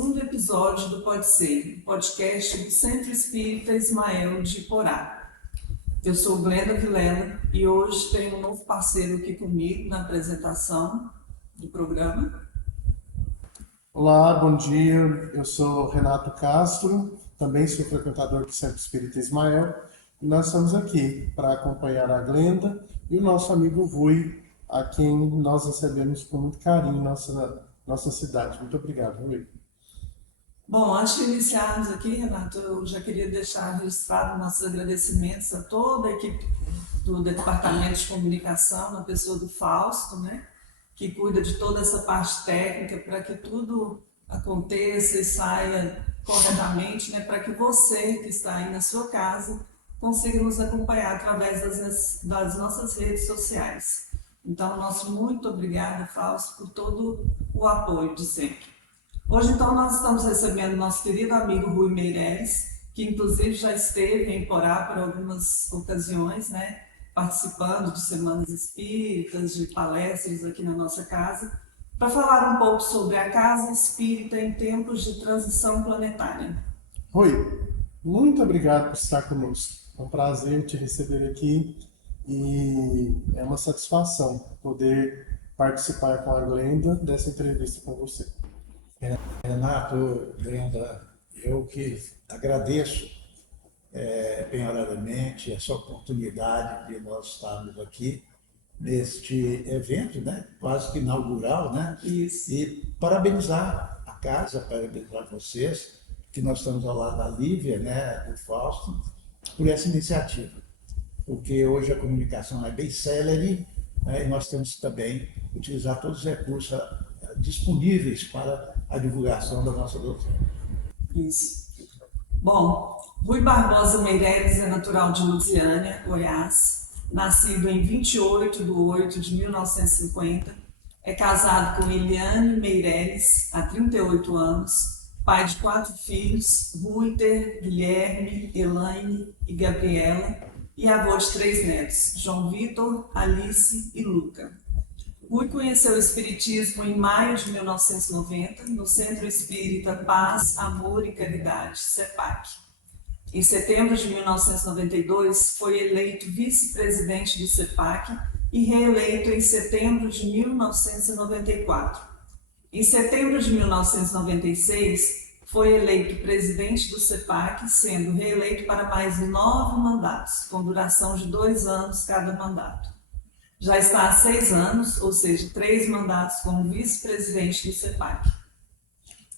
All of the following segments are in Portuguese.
segundo episódio do Pode Ser, o podcast do Centro Espírita Ismael de Iporá. Eu sou Glenda Vilela e hoje tenho um novo parceiro aqui comigo na apresentação do programa. Olá, bom dia. Eu sou Renato Castro, também sou frequentador do Centro Espírita Ismael e nós estamos aqui para acompanhar a Glenda e o nosso amigo Rui, a quem nós recebemos com muito carinho em nossa cidade. Muito obrigado, Rui. Bom, antes de iniciarmos aqui, Renato, eu já queria deixar registrado nossos agradecimentos a toda a equipe do Departamento de Comunicação, na pessoa do Fausto, né, que cuida de toda essa parte técnica para que tudo aconteça e saia corretamente, né, para que você que está aí na sua casa consiga nos acompanhar através das nossas redes sociais. Então, nosso muito obrigado, Fausto, por todo o apoio de sempre. Hoje, então, nós estamos recebendo nosso querido amigo Rui Meireles, que inclusive já esteve em Iporá por algumas ocasiões, né, participando de semanas espíritas, de palestras aqui na nossa casa, para falar um pouco sobre a Casa Espírita em tempos de transição planetária. Rui, muito obrigado por estar conosco. É um prazer te receber aqui e é uma satisfação poder participar com a Glenda dessa entrevista com você. Renato, Glenda, eu que agradeço penhoradamente essa oportunidade de nós estarmos aqui neste evento, né, quase que inaugural, né? Isso. E parabenizar a casa, parabenizar vocês, que nós estamos ao lado da Lívia, né, do Fausto, por essa iniciativa. Porque hoje a comunicação é bem célere, né, e nós temos que também utilizar todos os recursos disponíveis para a divulgação da nossa doutrina. Isso. Bom, Rui Barbosa Meireles é natural de Lusiânia, Goiás, nascido em 28/8/1950, é casado com Eliane Meireles, há 38 anos, pai de 4 filhos, Ruiter, Guilherme, Elaine e Gabriela, e avô de 3 netos, João Vitor, Alice e Luca. Rui conheceu o Espiritismo em maio de 1990, no Centro Espírita Paz, Amor e Caridade, CEPAC. Em setembro de 1992, foi eleito vice-presidente do CEPAC e reeleito em setembro de 1994. Em setembro de 1996, foi eleito presidente do CEPAC, sendo reeleito para mais 9 mandatos, com duração de 2 anos cada mandato. Já está há 6 anos, ou seja, 3 mandatos como vice-presidente do CEPAC.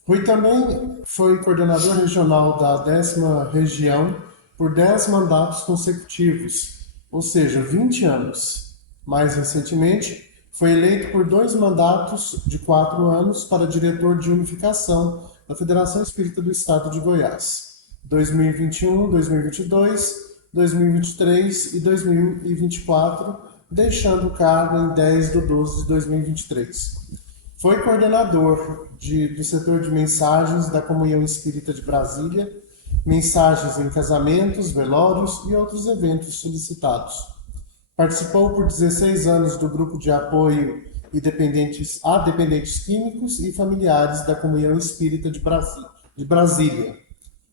Rui também foi coordenador regional da 10ª região por 10 mandatos consecutivos, ou seja, 20 anos. Mais recentemente, foi eleito por 2 mandatos de 4 anos para diretor de unificação da Federação Espírita do Estado de Goiás, 2021, 2022, 2023 e 2024, deixando o cargo em 10/12/2023. Foi coordenador do setor de mensagens da Comunhão Espírita de Brasília, mensagens em casamentos, velórios e outros eventos solicitados. Participou por 16 anos do grupo de apoio a dependentes químicos e familiares da Comunhão Espírita de Brasília.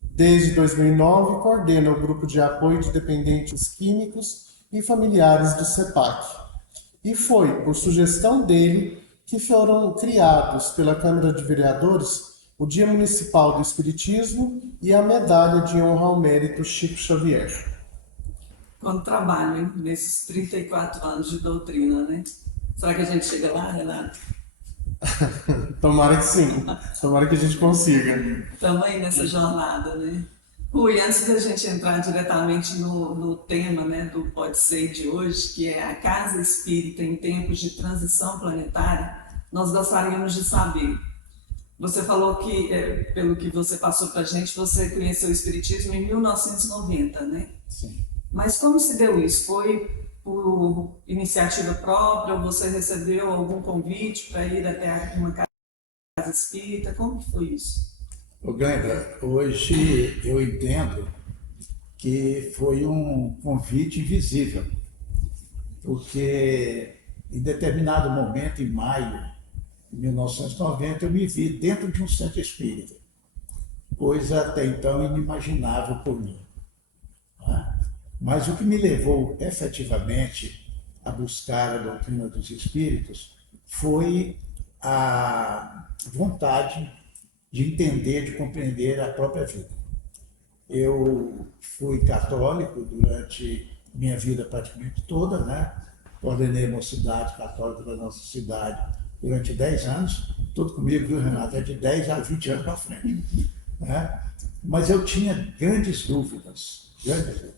Desde 2009, coordena o grupo de apoio de dependentes químicos e familiares do CEPAC. E foi, por sugestão dele, que foram criados pela Câmara de Vereadores o Dia Municipal do Espiritismo e a Medalha de Honra ao Mérito Chico Xavier. Quando trabalho, hein, nesses 34 anos de doutrina, né? Será que a gente chega lá, Renato? Tomara que sim, tomara que a gente consiga. Estamos aí nessa jornada, né? Rui, antes da gente entrar diretamente no tema, né, do Pode Ser de hoje, que é a Casa Espírita em tempos de transição planetária, nós gostaríamos de saber. Você falou que, pelo que você passou para a gente, você conheceu o Espiritismo em 1990, né? Sim. Mas como se deu isso? Foi por iniciativa própria ou você recebeu algum convite para ir até uma casa espírita? Como que foi isso? Glenda, hoje eu entendo que foi um convite invisível, porque em determinado momento, em maio de 1990, eu me vi dentro de um centro espírita. coisa até então inimaginável por mim. Né? Mas o que me levou efetivamente a buscar a doutrina dos espíritos foi a vontade de entender, de compreender a própria vida. Eu fui católico durante minha vida praticamente toda, né? Coordenei a mocidade católica da nossa cidade durante 10 anos, tudo comigo, viu, Renato? É de 10 a 20 anos para frente. Né? Mas eu tinha grandes dúvidas, grandes dúvidas.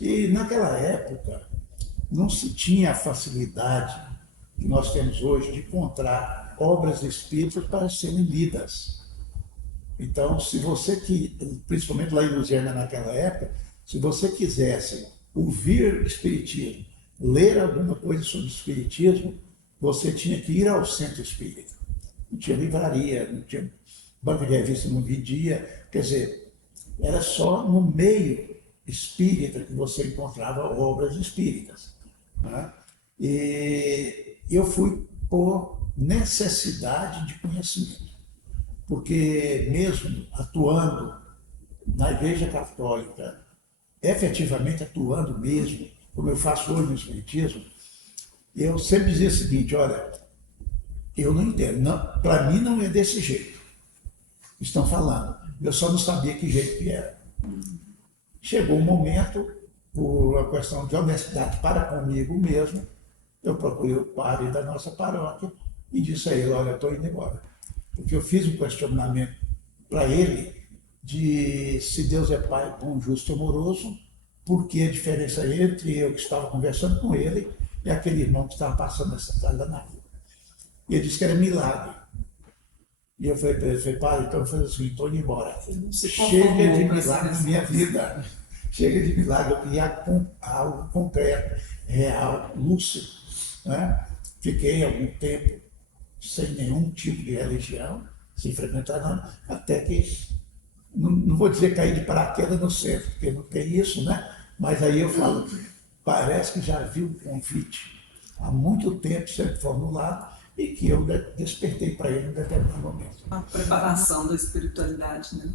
E naquela época não se tinha a facilidade que nós temos hoje de encontrar obras espíritas para serem lidas. Então, se você que, principalmente lá em Luzerna naquela época, se você quisesse ouvir espiritismo, ler alguma coisa sobre espiritismo, você tinha que ir ao centro espírita. Não tinha livraria, não tinha banca de revista, não vendia. Quer dizer, era só no meio espírita que você encontrava obras espíritas. Né? E eu fui por necessidade de conhecimento. Porque mesmo atuando na Igreja Católica, efetivamente atuando mesmo, como eu faço hoje no Espiritismo, eu sempre dizia o seguinte, olha, eu não entendo, para mim não é desse jeito. Estão falando, eu só não sabia que jeito que era. Chegou um momento, por uma questão de honestidade para comigo mesmo, eu procurei o padre da nossa paróquia e disse a ele, olha, eu estou indo embora. Porque eu fiz um questionamento para ele de se Deus é Pai bom, justo e amoroso, por que a diferença entre eu que estava conversando com ele e aquele irmão que estava passando essa estrada na rua. E ele disse que era milagre. E eu falei para ele, pai, então eu falei assim, estou indo embora. Chega de milagre na minha vida. Chega de milagre, eu queria algo concreto, real, lúcido. Né? Fiquei algum tempo sem nenhum tipo de religião, sem frequentar nada, até que, não vou dizer cair de paraquedas no centro, porque não tem isso, né? Mas aí eu falo, parece que já vi um convite há muito tempo sendo formulado e que eu despertei para ele em determinado momento. A preparação da espiritualidade, né?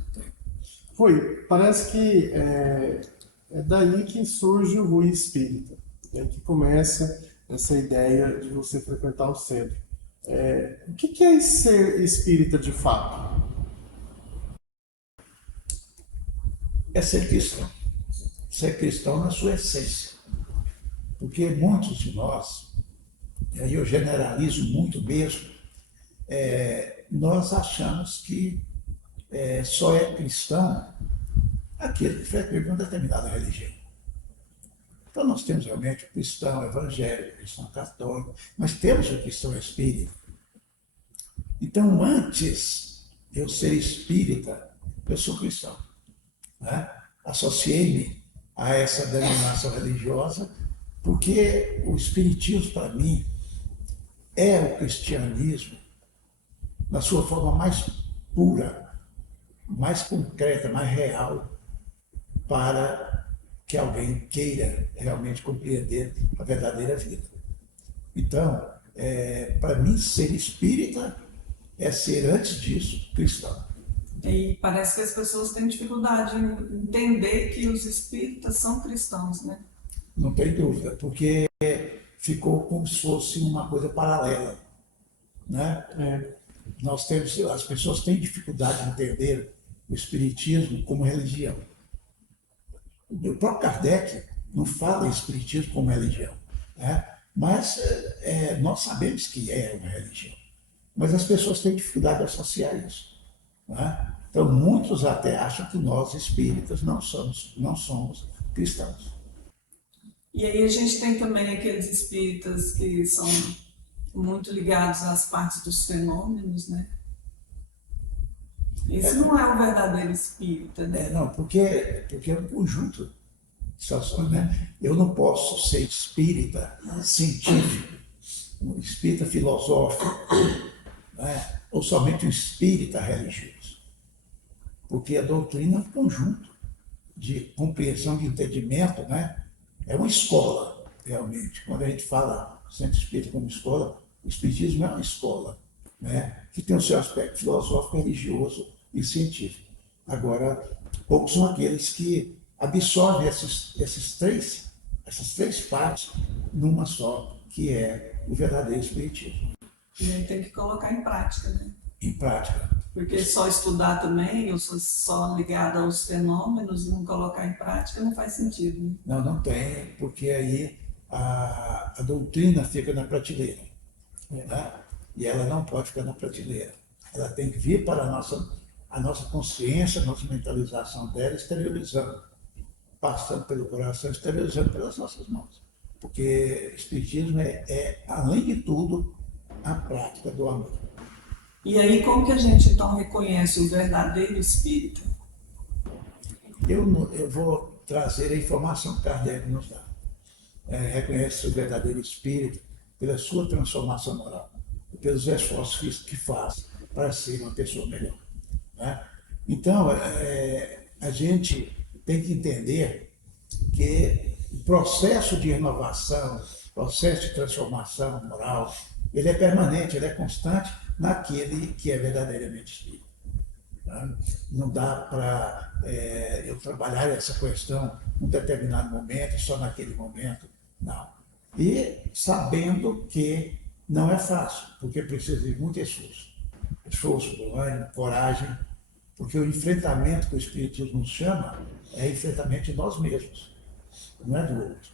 Foi, parece que é daí que surge o Rui Espírita, né, que começa essa ideia de você frequentar o centro. O que é ser espírita de fato? É ser cristão. Ser cristão na sua essência. Porque muitos de nós, e aí eu generalizo muito mesmo, nós achamos que só é cristão aquele que frequenta uma determinada religião. Então nós temos realmente o cristão evangélico, o cristão católico, mas temos o cristão espírita. Então, antes de eu ser espírita, eu sou cristão. Né? Associei-me a essa denominação religiosa porque o espiritismo, para mim, é o cristianismo na sua forma mais pura, mais concreta, mais real, para que alguém queira realmente compreender a verdadeira vida. Então, para mim, ser espírita é ser, antes disso, cristão. E parece que as pessoas têm dificuldade em entender que os espíritas são cristãos, né? Não tem dúvida, porque ficou como se fosse uma coisa paralela. Né? Nós temos, as pessoas têm dificuldade de entender o espiritismo como religião. O próprio Kardec não fala em espiritismo como religião, né? Mas nós sabemos que é uma religião. Mas as pessoas têm dificuldade de associar isso. Né? Então, muitos até acham que nós, espíritas, não somos cristãos. E aí a gente tem também aqueles espíritas que são muito ligados às partes dos fenômenos, né? Esse não é o verdadeiro espírita, né? Não, porque é um conjunto de situações, né? Eu não posso ser espírita científico, um espírita filosófico, né? Ou somente um espírita religioso. Porque a doutrina é um conjunto de compreensão, de entendimento, né? É uma escola, realmente. Quando a gente fala centro espírita como escola, o espiritismo é uma escola, né? Que tem o seu aspecto filosófico, religioso e científico. Agora, poucos são aqueles que absorvem essas três partes numa só, que é o verdadeiro espiritismo, E aí tem que colocar em prática, né? em prática. Porque só estudar também, ou só ligado aos fenômenos e não colocar em prática, não faz sentido, né? Não, não tem, porque aí a doutrina fica na prateleira, né? E ela não pode ficar na prateleira. Ela tem que vir para a nossa consciência, a nossa mentalização dela, exteriorizando, passando pelo coração, exteriorizando pelas nossas mãos. Porque Espiritismo além de tudo, a prática do amor. E aí, como que a gente então reconhece o verdadeiro espírita? Eu vou trazer a informação que Kardec nos dá. Reconhece o verdadeiro espírito pela sua transformação moral, pelos esforços que faz para ser uma pessoa melhor, né? Então, a gente tem que entender que o processo de renovação, o processo de transformação moral, ele é permanente, ele é constante naquele que é verdadeiramente espírita. Né? Não dá para eu trabalhar essa questão num determinado momento, só naquele momento, não. E sabendo que não é fácil, porque precisa de muito esforço. Esforço, ânimo, coragem, porque o enfrentamento que o Espiritismo nos chama é enfrentamento de nós mesmos, não é do outro.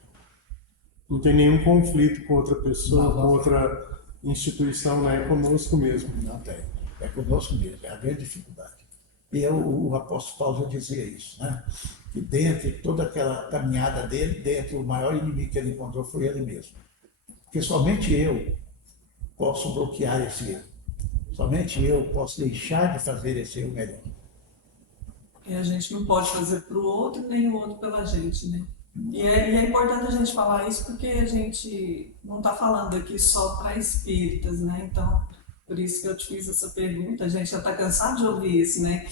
Não tem nenhum conflito com outra pessoa, Não, com outra instituição, né? É conosco mesmo. Não tem. É conosco mesmo, é a grande dificuldade. E o apóstolo Paulo já dizia isso, né? Que dentro de toda aquela caminhada dele, dentro o maior inimigo que ele encontrou foi ele mesmo. Porque somente eu posso bloquear esse erro. Somente eu posso deixar de fazer esse erro melhor. E a gente não pode fazer para o outro, nem o outro pela gente, né? E é importante a gente falar isso porque a gente não está falando aqui só para espíritas, né? Então, por isso que eu te fiz essa pergunta. A gente já está cansado de ouvir isso, né?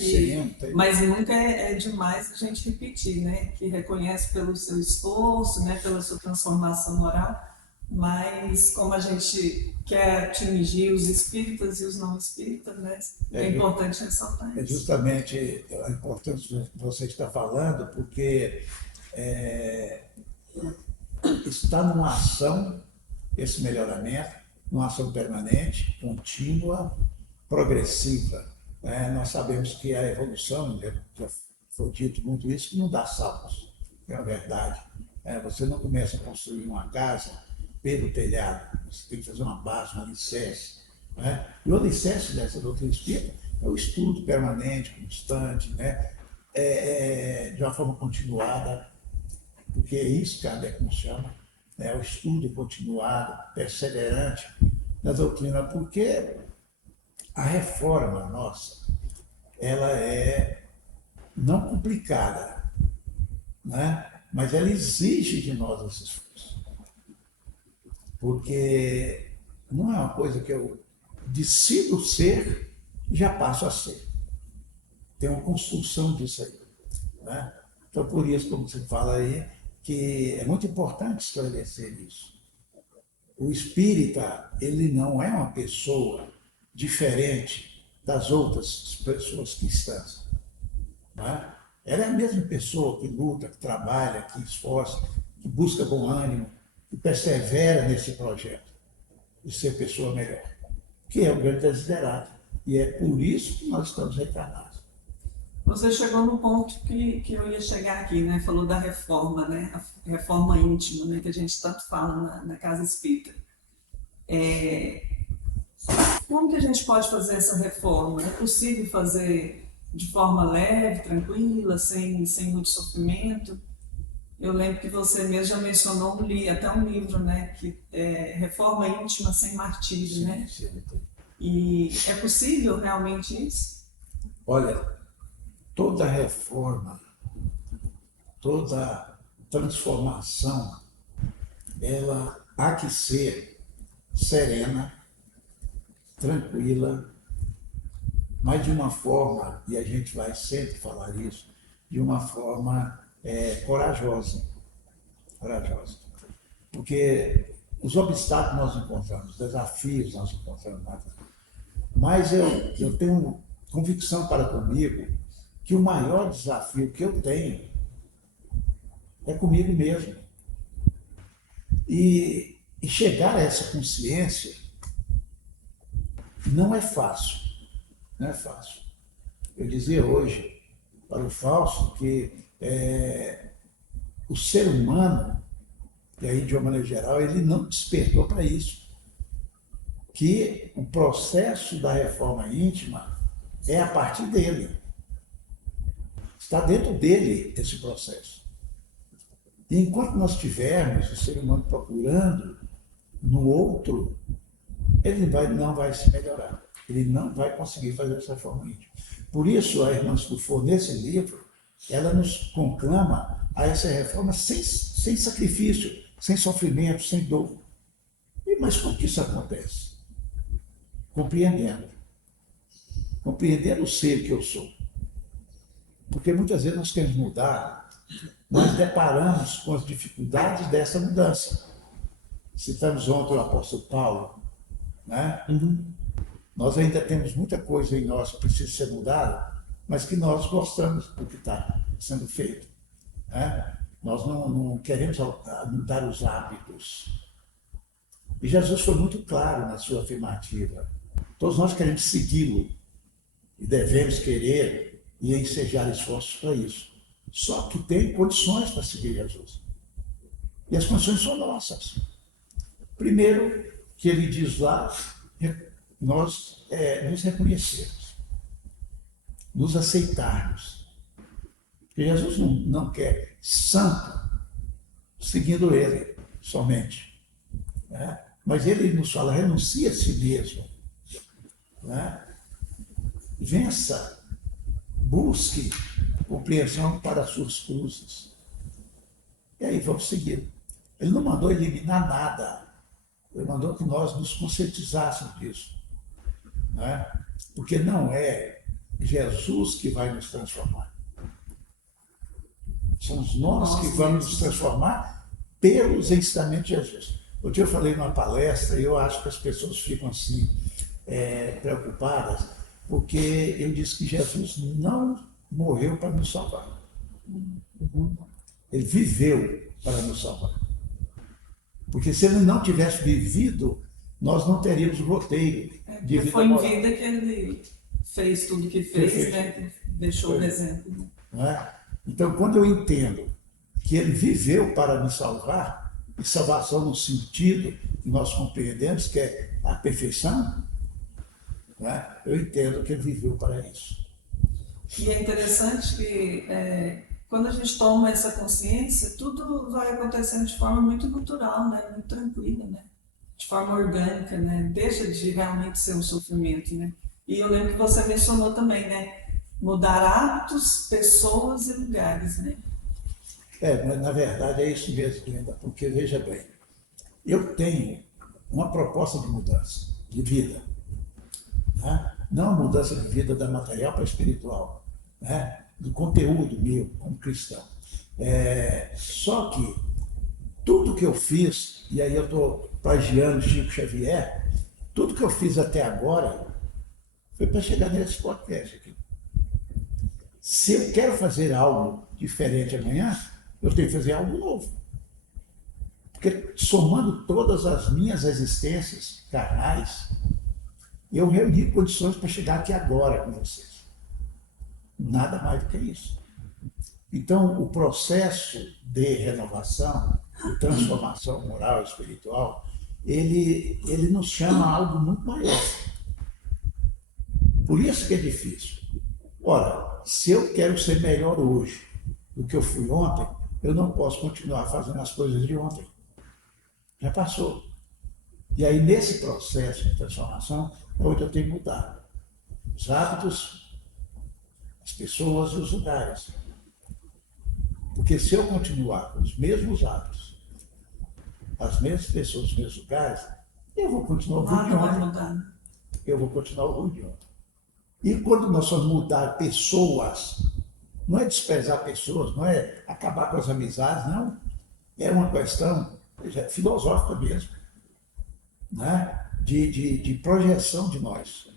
Mas nunca é demais a gente repetir, né? Que reconhece pelo seu esforço, né? Pela sua transformação moral. Mas como a gente quer atingir os espíritas e os não espíritas, né? É importante ressaltar isso. É justamente a importância que você está falando, porque está numa ação, esse melhoramento, numa ação permanente, contínua, progressiva, né? Nós sabemos que a evolução, já foi dito muito isso, que não dá saltos, é a verdade. Você não começa a construir uma casa pelo telhado, você tem que fazer uma base, um alicerce, né? E o alicerce dessa doutrina espírita é o estudo permanente, constante, né? De uma forma continuada, porque é isso que Kardec nos chama, né? O estudo continuado, perseverante da doutrina, porque a reforma nossa, ela é não complicada, né? Mas ela exige de nós esse esforço. Porque não é uma coisa que eu decido ser e já passo a ser. Tem uma construção disso aí, né? Então, por isso, como você fala aí, que é muito importante esclarecer isso. O espírita, ele não é uma pessoa diferente das outras pessoas cristãs, né? Ela é a mesma pessoa que luta, que trabalha, que esforça, que busca bom ânimo, que persevera nesse projeto de ser pessoa melhor, que é o grande desiderado. E é por isso que nós estamos reencarnados. Você chegou no ponto que eu ia chegar aqui, né? Falou da reforma, né? A reforma íntima, né? Que a gente tanto fala na casa espírita. Como que a gente pode fazer essa reforma? É possível fazer de forma leve, tranquila, sem muito sofrimento? Eu lembro que você mesmo já mencionou até um livro, né? Que é Reforma Íntima Sem Martírio, né? Sim. E é possível realmente isso? Olha, toda reforma, toda transformação, ela há que ser serena, tranquila, mas de uma forma, e a gente vai sempre falar isso, de uma forma corajosa. Corajosa. Porque os obstáculos nós encontramos, os desafios nós encontramos. Mas eu tenho convicção para comigo que o maior desafio que eu tenho é comigo mesmo. E chegar a essa consciência não é fácil, não é fácil. Eu dizia hoje para o Fausto que o ser humano, e aí de uma maneira geral, ele não despertou para isso. Que o processo da reforma íntima é a partir dele. Está dentro dele esse processo. E enquanto nós tivermos o ser humano procurando no outro, ele não vai se melhorar. Ele não vai conseguir fazer essa reforma íntima. Por isso, a irmã Dufour, nesse livro, ela nos conclama a essa reforma sem sacrifício, sem sofrimento, sem dor. Mas como que isso acontece? Compreendendo. Compreendendo o ser que eu sou. Porque muitas vezes nós queremos mudar, nós deparamos com as dificuldades dessa mudança. Citamos ontem o apóstolo Paulo, né? Nós ainda temos muita coisa em nós que precisa ser mudada, mas que nós gostamos do que está sendo feito, né? Nós não queremos mudar os hábitos. E Jesus foi muito claro na sua afirmativa. Todos nós queremos segui-lo e devemos querer e ensejar esforços para isso. Só que tem condições para seguir Jesus. E as condições são nossas. Primeiro, que ele diz lá, nós nos reconhecermos, nos aceitarmos. Porque Jesus não quer santo seguindo ele somente, né? Mas ele nos fala, renuncie a si mesmo, né? Vença, busque compreensão para as suas cruzes. E aí vamos seguir. Ele não mandou eliminar nada. Ele mandou que nós nos conscientizássemos disso, né? Porque não é Jesus que vai nos transformar. Somos nós que vamos nos transformar pelos ensinamentos de Jesus. Outro dia eu falei numa palestra e eu acho que as pessoas ficam assim, preocupadas, porque eu disse que Jesus não morreu para nos salvar. Ele viveu para nos salvar. Porque se ele não tivesse vivido, nós não teríamos o roteiro de vida foi moral. em vida que ele fez tudo que fez, né? Que deixou o exemplo. Né? Não é? Então, quando eu entendo que ele viveu para me salvar, e salvação no sentido que nós compreendemos, que é a perfeição, não é? Eu entendo que ele viveu para isso. E é interessante que quando a gente toma essa consciência, tudo vai acontecendo de forma muito natural, né? Muito tranquila, né? De forma orgânica, né? Deixa de realmente ser um sofrimento, né? E eu lembro que você mencionou também, né? Mudar hábitos, pessoas e lugares, né? Mas na verdade é isso mesmo, Glenda, porque veja bem, eu tenho uma proposta de mudança de vida, né? Não a mudança de vida da material para a espiritual, né? Do conteúdo meu como cristão. Só que tudo que eu fiz, e aí eu estou plagiando Chico Xavier, tudo que eu fiz até agora foi para chegar nesse podcast aqui. Se eu quero fazer algo diferente amanhã, eu tenho que fazer algo novo. Porque somando todas as minhas existências carnais, eu reuni condições para chegar aqui agora com vocês. Nada mais do que isso. Então, o processo de renovação, de transformação moral e espiritual, ele nos chama a algo muito maior. Por isso que é difícil. Ora, se eu quero ser melhor hoje do que eu fui ontem, eu não posso continuar fazendo as coisas de ontem. Já passou. E aí, nesse processo de transformação, é onde eu tenho que mudar os hábitos, as pessoas e os lugares. Porque se eu continuar com os mesmos hábitos, as mesmas pessoas, os mesmos lugares, eu vou continuar o ruim de ontem. Eu vou continuar o ruim de ontem. E quando nós vamos mudar pessoas, não é desprezar pessoas, não é acabar com as amizades, não. É uma questão filosófica mesmo, né? De projeção de nós.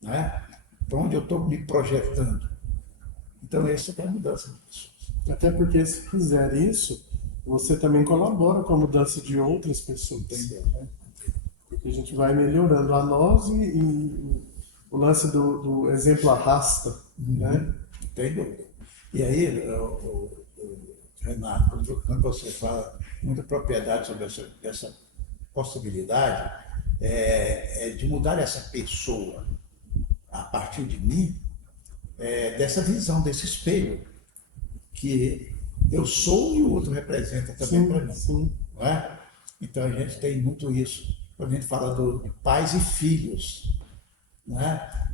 Né? Para onde eu estou me projetando. Então, essa é a mudança de pessoas. Até porque se fizer isso, você também colabora com a mudança de outras pessoas. Entendeu? Né? Porque a gente vai melhorando a nós e o lance do exemplo arrasta, né? Entendeu? E aí, Renato, quando você fala muita propriedade sobre essa possibilidade de mudar essa pessoa a partir de mim, dessa visão, desse espelho, que eu sou e o outro representa também para mim. Sim. Não é? Então a gente tem muito isso. Quando a gente fala de pais e filhos, né?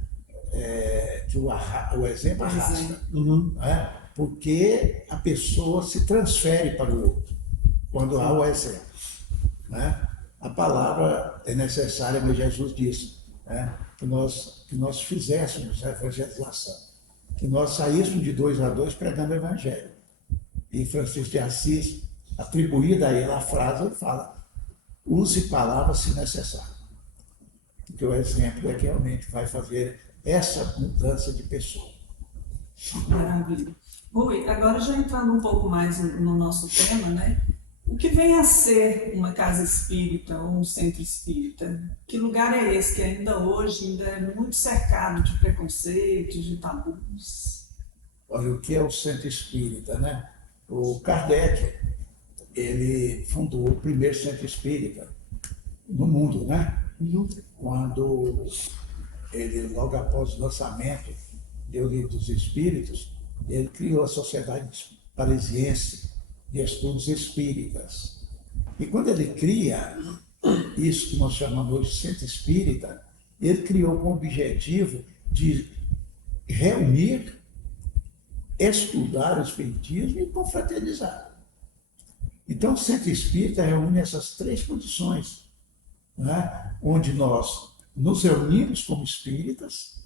Que o exemplo arrasta. Não é? Porque a pessoa se transfere para o outro quando há o exemplo. Né? A palavra é necessária, mas Jesus disse, né? que nós fizéssemos a evangelização, que nós saíssemos de 2 a 2 pregando o evangelho. E Francisco de Assis, atribuída a ele a frase, ele fala: use palavras se necessário. Porque o exemplo é que realmente vai fazer essa mudança de pessoa. Maravilha. Rui, agora já entrando um pouco mais no nosso tema, né? O que vem a ser uma casa espírita ou um centro espírita? Que lugar é esse que ainda hoje é muito cercado de preconceitos, de tabus? Olha, o que é o centro espírita, né? O Kardec, ele fundou o primeiro centro espírita no mundo, né? Quando ele, logo após o lançamento do Livro dos Espíritos, ele criou a Sociedade Parisiense de Estudos Espíritas. E quando ele cria isso que nós chamamos hoje de centro espírita, ele criou com o objetivo de reunir, estudar o espiritismo e confraternizar. Então, o centro espírita reúne essas 3 condições, né? Onde nós nos reunimos como espíritas,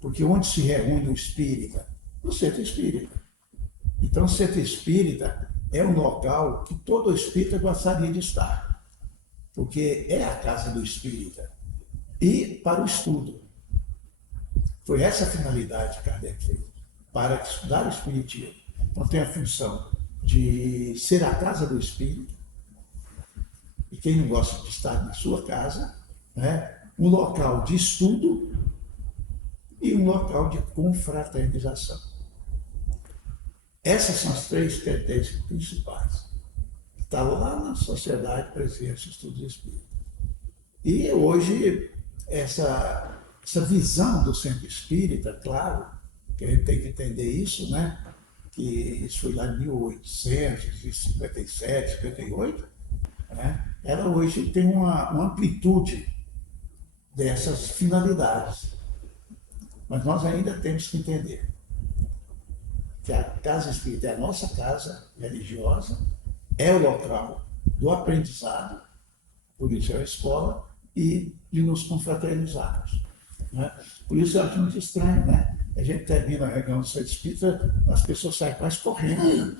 porque onde se reúne o espírita? No centro espírita. Então, o centro espírita é um local que todo espírita gostaria de estar, porque é a casa do espírita. E para o estudo. Foi essa a finalidade que Kardec fez, para estudar o espiritismo. Então, tem a função de ser a casa do espírito, e quem não gosta de estar na sua casa, né? Um local de estudo e um local de confraternização. Essas são as 3 características principais. Está lá na Sociedade Parisiense de Estudos Espíritas. E hoje, essa visão do centro espírita, claro, que a gente tem que entender isso, né? Que isso foi lá em 1857, 58, né? Ela hoje tem uma amplitude dessas finalidades. Mas nós ainda temos que entender que a casa espírita é a nossa casa religiosa, é o local do aprendizado, por isso é a escola, e de nos confraternizarmos. Né? Por isso eu acho muito estranho, né? A gente termina a reunião do centro espírita, as pessoas saem quase correndo.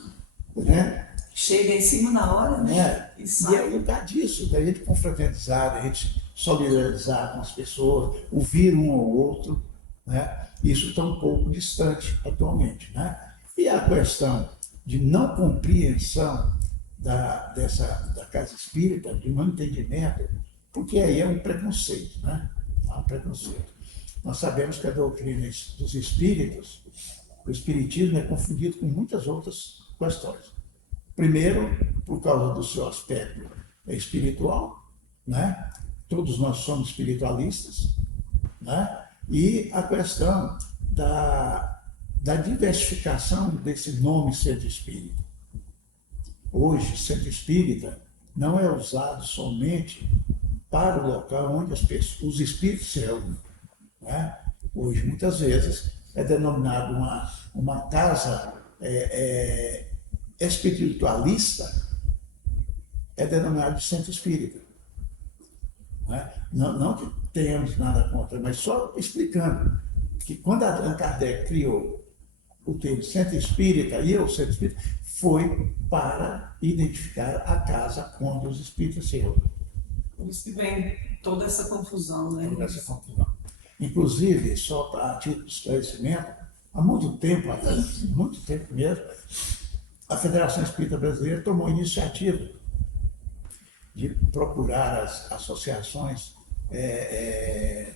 Né? Chega em cima na hora, né? E é o lugar disso, da gente confraternizar, da gente solidarizar com as pessoas, ouvir um ao outro. Né? Isso está um pouco distante atualmente. Né? E a questão de não compreensão da casa espírita, de não entendimento, porque aí é um preconceito. Né? É um preconceito. Nós sabemos que a doutrina dos espíritos, o espiritismo é confundido com muitas outras questões. Primeiro, por causa do seu aspecto espiritual, né? Todos nós somos espiritualistas, né? E a questão da diversificação desse nome centro espírita. Hoje, centro espírita não é usado somente para o local onde os espíritos se reúnem. Né? Hoje, muitas vezes, é denominado uma casa espiritualista, é denominado de centro espírita. Né? Não que tenhamos nada contra, mas só explicando que quando Allan Kardec criou o termo centro espírita e o centro espírita, foi para identificar a casa onde os espíritas se reúnem. Por isso que vem toda essa confusão, né? Toda essa confusão. Inclusive, só para título de esclarecimento, há muito tempo atrás, muito tempo mesmo, a Federação Espírita Brasileira tomou a iniciativa de procurar as associações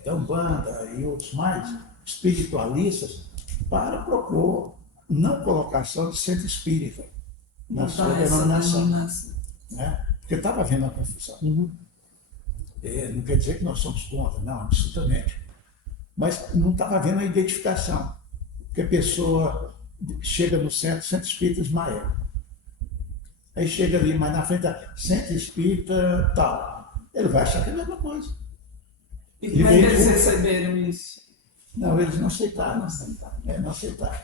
da Umbanda e outros mais, espiritualistas, para propor não colocação de centro espírita na sua denominação. Né? Porque estava havendo a confusão. Não quer dizer que nós somos contra, não, absolutamente. Mas não estava havendo a identificação. Porque a pessoa chega no centro espírita Ismael. Aí chega ali, mas na frente da centro espírita tal. Ele vai achar que é a mesma coisa. E como é que eles receberam isso? Não, eles não aceitaram. Não aceitaram.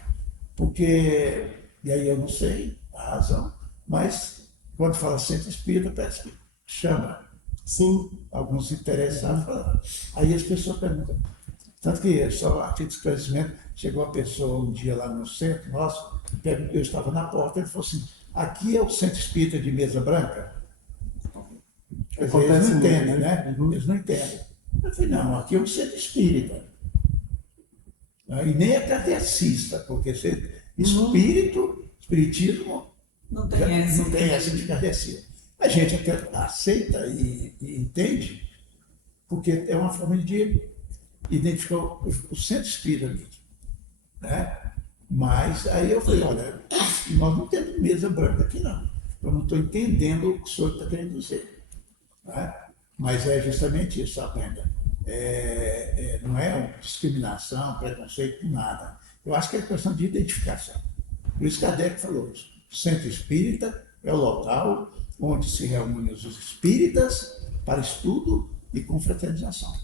Porque, e aí eu não sei a razão, mas quando fala centro espírita, parece que chama. Sim. Alguns interessados falam. Aí as pessoas perguntam. Tanto que, só a título de esclarecimento, chegou uma pessoa um dia lá no centro nosso, eu estava na porta, ele falou assim, aqui é o centro espírita de Mesa Branca? Quer dizer, eles não entendem, né? Eles não entendem. Eu falei, não, aqui é um centro espírita. E nem é kardecista, porque espiritismo não tem essa de kardecia. A gente até aceita e entende, porque é uma forma de identificar o centro espírita mesmo. Né? Mas aí eu falei, olha, nós não temos mesa branca aqui não. Eu não estou entendendo o que o senhor está querendo dizer. Né? Mas é justamente isso, aprenda. Não é uma discriminação, preconceito, nada. Eu acho que é questão de identificação. Por isso Kardec falou isso. O centro espírita é o local onde se reúnem os espíritas para estudo e confraternização.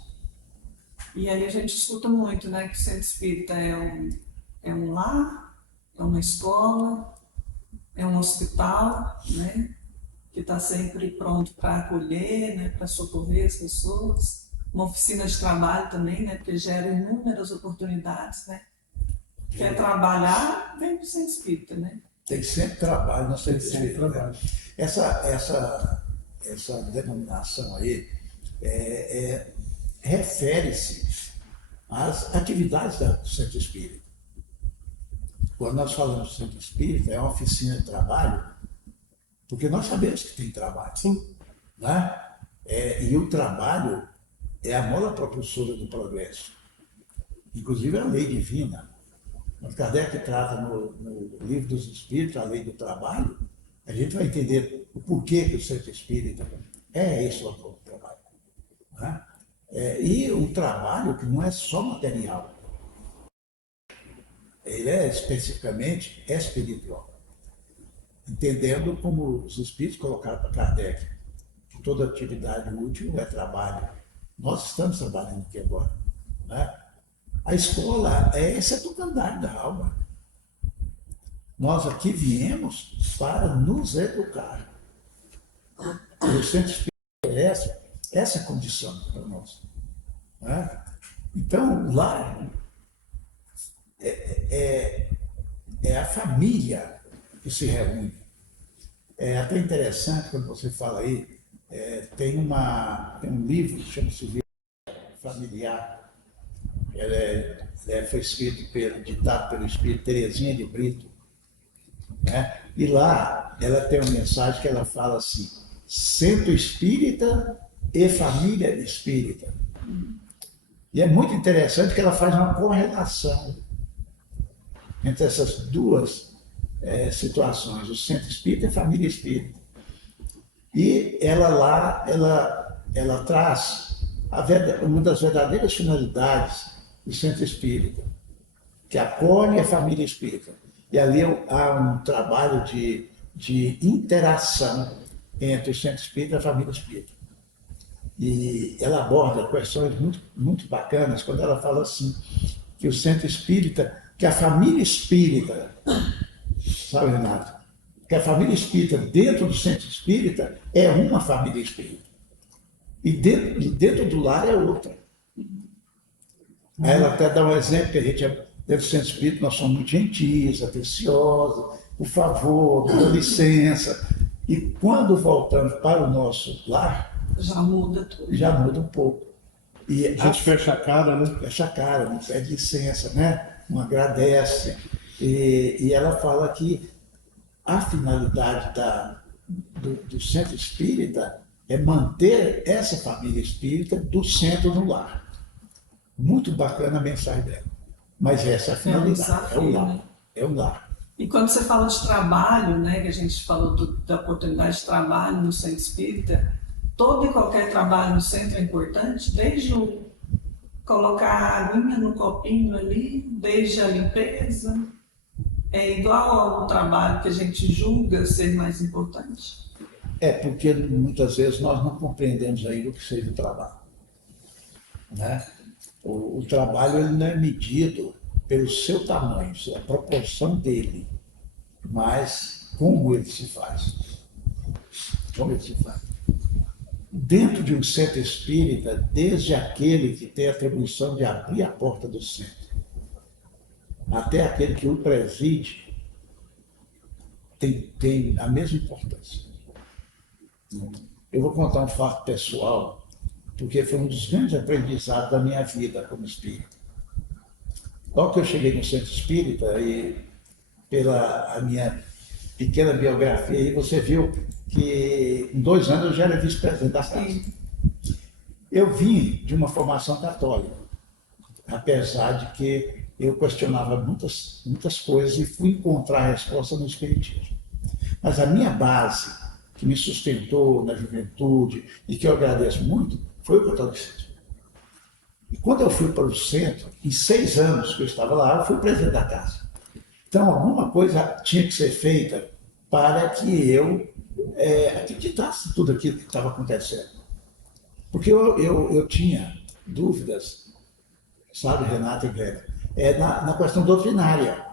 E aí a gente escuta muito, né, que o centro espírita é um lar, é uma escola, é um hospital, né, que está sempre pronto para acolher, né, para socorrer as pessoas. Uma oficina de trabalho também, né, porque gera inúmeras oportunidades, né. Quer trabalhar, vem para o centro espírita, né. Tem sempre trabalho no centro espírita. Né? Essa denominação aí refere-se às atividades do centro espírita. Quando nós falamos do centro espírita, é uma oficina de trabalho, porque nós sabemos que tem trabalho. Sim. Né? E o trabalho é a mola propulsora do progresso. Inclusive a lei divina. Quando Kardec trata no Livro dos Espíritos, a lei do trabalho, a gente vai entender o porquê que o centro espírita é esse o trabalho. Né? E um trabalho que não é só material, ele é especificamente espiritual. Entendendo como os espíritos colocaram para Kardec, que toda atividade útil é trabalho. Nós estamos trabalhando aqui agora. Né? A escola é esse educandário da alma. Nós aqui viemos para nos educar. O centro espírita oferece essa condição para nós. Né? Então, lá é a família que se reúne. É até interessante quando você fala aí, tem um livro que chama-se Vida Familiar. Foi escrito ditado pelo espírito Terezinha de Brito. Né? E lá ela tem uma mensagem que ela fala assim, centro espírita e família espírita. E é muito interessante que ela faz uma correlação entre essas duas situações, o centro espírita e a família espírita. E ela traz uma das verdadeiras finalidades do centro espírita, que acolhe a família espírita. E ali há um trabalho de interação entre o centro espírita e a família espírita. E ela aborda questões muito, muito bacanas quando ela fala assim, que o centro espírita, que a família espírita, sabe, Renato? Que a família espírita dentro do centro espírita é uma família espírita. E dentro do lar é outra. Ela até dá um exemplo que a gente, dentro do centro espírita, nós somos muito gentis, atenciosos, por favor, com licença. E quando voltamos para o nosso lar, já muda tudo. Já muda um pouco. E a gente fecha a cara, né? Fecha a cara, não pede licença, né? não agradece. E ela fala que a finalidade do centro espírita é manter essa família espírita do centro no lar. Muito bacana a mensagem dela. Mas essa é a finalidade, desafio, é o lar. né? É o lar. E quando você fala de trabalho, né, que a gente falou da oportunidade de trabalho no centro espírita, todo e qualquer trabalho no centro é importante, desde colocar a aguinha no copinho ali, desde a limpeza, é igual ao trabalho que a gente julga ser mais importante. É porque muitas vezes nós não compreendemos ainda o que seja o trabalho. Né? O trabalho ele não é medido pelo seu tamanho, a proporção dele, mas como ele se faz. Como ele se faz. Dentro de um centro espírita, desde aquele que tem a atribuição de abrir a porta do centro, até aquele que o preside, tem a mesma importância. Eu vou contar um fato pessoal, porque foi um dos grandes aprendizados da minha vida como espírita. Logo que eu cheguei no centro espírita, e pela a minha pequena biografia, aí você viu que em 2 anos eu já era vice-presidente da casa. Sim. Eu vim de uma formação católica, apesar de que eu questionava muitas coisas e fui encontrar a resposta no Espiritismo. Mas a minha base, que me sustentou na juventude e que eu agradeço muito, foi o catolicismo. E quando eu fui para o centro, em 6 anos que eu estava lá, eu fui presidente da casa. Então, alguma coisa tinha que ser feita para que eu acreditasse em tudo aquilo que estava acontecendo. Porque eu tinha dúvidas, sabe, Renata e Gleba, na questão doutrinária.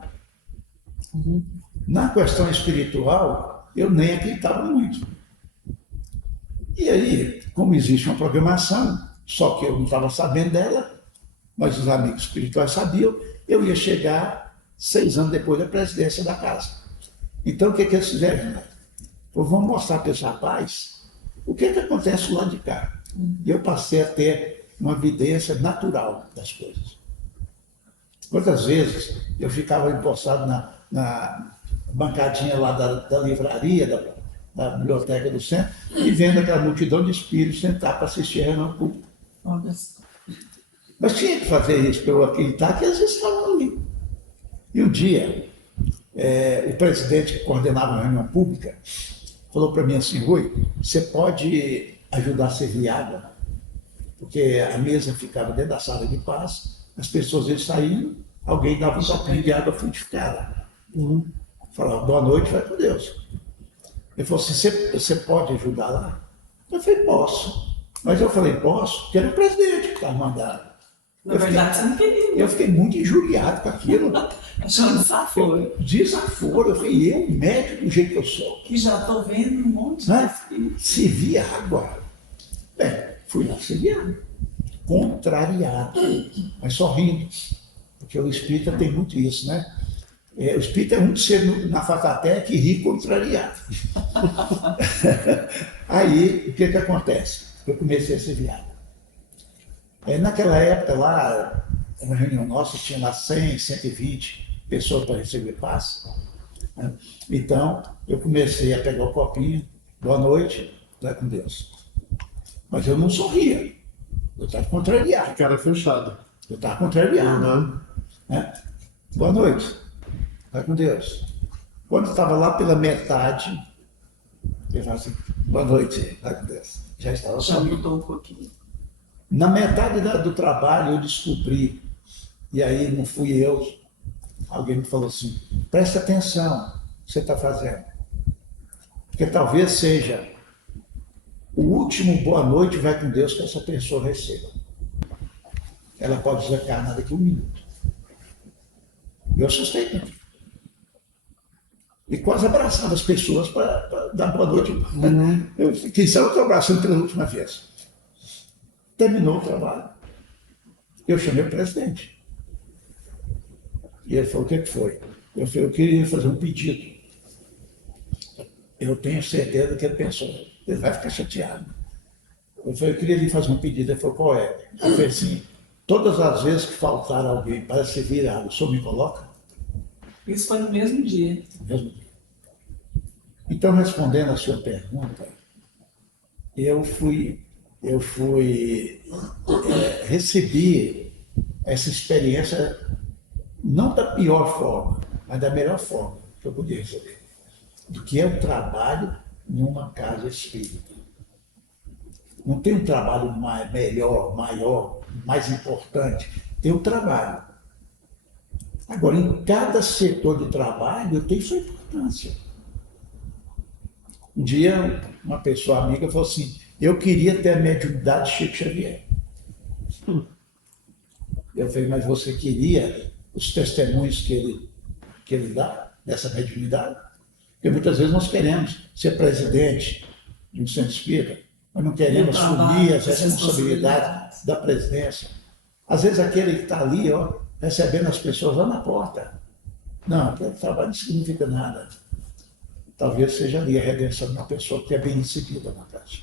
Na questão espiritual, eu nem acreditava muito. E aí, como existe uma programação, só que eu não estava sabendo dela, mas os amigos espirituais sabiam, eu ia chegar 6 anos depois da presidência da casa. Então, o que eles fizeram, Renata? Vamos mostrar para esse rapaz o que acontece do lado de cá. E eu passei a ter uma evidência natural das coisas. Quantas vezes eu ficava empossado na bancadinha lá da livraria, da biblioteca do centro, e vendo aquela multidão de espíritos sentar para assistir a reunião pública. Mas tinha que fazer isso para eu acreditar que eles estavam ali. E um dia, o presidente que coordenava a reunião pública falou para mim assim: Rui, você pode ajudar a servir água? Porque a mesa ficava dentro da sala de paz, as pessoas iam saindo, alguém dava um copinho de água frutificada. Falava, boa noite, vai com Deus. Ele falou assim: você pode ajudar lá? Eu falei, posso. Mas eu falei, posso, porque era o presidente que estava mandando. Na verdade, você não queria. Eu fiquei muito injuriado com aquilo. Achando desaforo. Desaforo. Eu falei, eu, médico do jeito que eu sou. Que já estou vendo um monte Né? de espíritos. Servir água. Fui lá servir água. Contrariado, mas sorrindo. Porque o espírita tem muito isso, né? O espírita é muito ser na face da terra que ri contrariado. Aí, o que acontece? Eu comecei a servir água. Naquela época lá, uma reunião nossa, tinha lá 100, 120 pessoas para receber passe. Né? Então, eu comecei a pegar o copinho, boa noite, vai com Deus. Mas eu não sorria, eu estava contrariado. Cara fechado. Eu estava contrariado. Né? Boa noite, vai com Deus. Quando eu estava lá pela metade, eu falei assim, boa noite, vai com Deus. Já estava Já sorrindo. mudou um pouquinho. Na metade do trabalho eu descobri, e aí não fui eu, alguém me falou assim, preste atenção no que você está fazendo. Porque talvez seja o último boa noite vai com Deus que essa pessoa receba. Ela pode desencarnar daqui a 1 minuto. Eu assustei muito. E quase abraçava as pessoas para dar boa noite. Quem sabe eu estou abraçando pela última vez. Terminou o trabalho. Eu chamei o presidente. E ele falou, o que foi? Eu falei, eu queria fazer um pedido. Eu tenho certeza que ele pensou, ele vai ficar chateado. Eu falei, eu queria lhe fazer um pedido. Ele falou, qual é? Eu falei assim, Todas as vezes que faltar alguém para servir água, o senhor me coloca? Isso foi no mesmo dia. Mesmo dia. Então, respondendo a sua pergunta, recebi essa experiência não da pior forma, mas da melhor forma que eu podia receber, do que é o trabalho numa casa espírita. Não tem um trabalho melhor, maior, mais importante. Tem o trabalho. Agora, em cada setor de trabalho, tem sua importância. Um dia, uma pessoa amiga falou assim, eu queria ter a mediunidade de Chico Xavier. Eu falei, mas você queria os testemunhos que ele dá dessa mediunidade? Porque muitas vezes nós queremos ser presidente de um centro espírita, mas não queremos assumir as responsabilidades da presidência. Às vezes aquele que está ali, ó, recebendo as pessoas lá na porta. Não, aquele trabalho não significa nada. Talvez seja ali a redenção de uma pessoa que é bem recebida na casa.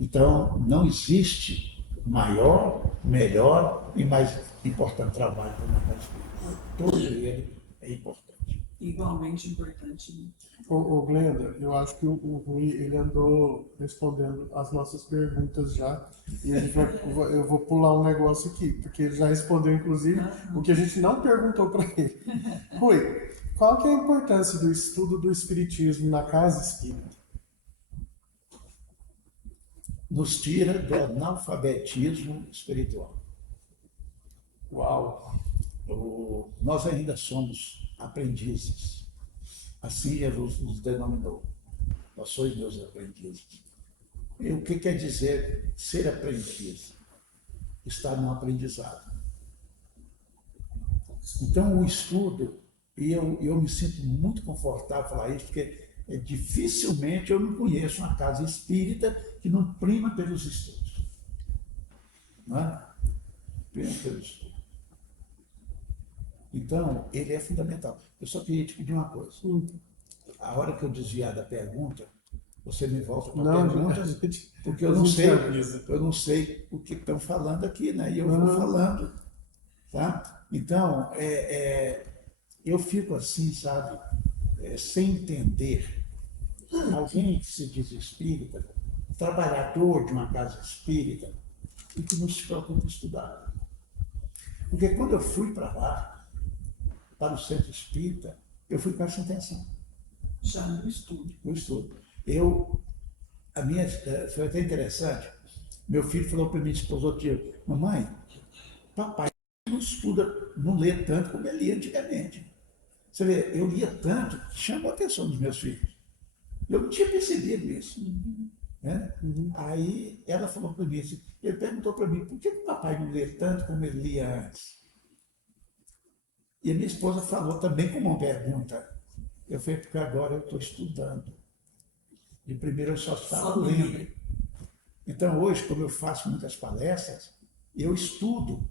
Então, não existe maior, melhor e mais importante trabalho para uma casa espírita. Todo ele é importante. Igualmente importante. Né? Ô Glenda, eu acho que o Rui ele andou respondendo as nossas perguntas já. E eu vou pular um negócio aqui, porque ele já respondeu, inclusive, o que a gente não perguntou para ele. Rui, qual que é a importância do estudo do Espiritismo na casa espírita? Nos tira do analfabetismo espiritual. Uau! Nós ainda somos aprendizes. Assim Jesus nos denominou. Nós sois meus aprendizes. E o que quer dizer ser aprendiz? Estar no aprendizado. Então, o estudo, e eu me sinto muito confortável em falar isso, porque dificilmente eu não conheço uma casa espírita que não prima pelos estudos. Não é? Prima pelos estudos. Então, ele é fundamental. Eu só queria te pedir uma coisa. A hora que eu desviar da pergunta, você me volta com a pergunta, porque eu não sei o que estão falando aqui, né? E eu vou falando, tá? Então, eu fico assim, sabe, sem entender. Alguém que se diz espírita, trabalhador de uma casa espírita, e que não se preocupa em estudar. Porque quando eu fui para lá, para o centro espírita, eu fui com essa intenção. Já no estudo. No estudo. Foi até interessante, meu filho falou para minha esposa outro dia, mamãe, papai não estuda, não lê tanto como ele lia antigamente. Você vê, eu lia tanto que chamou a atenção dos meus filhos. Eu não tinha percebido isso. Né? Aí ela falou para mim assim, ele perguntou para mim, por que o papai não lê tanto como ele lia antes? E a minha esposa falou também como uma pergunta. Eu falei, porque agora eu estou estudando. E primeiro eu só estava lendo. Então hoje, como eu faço muitas palestras, eu estudo.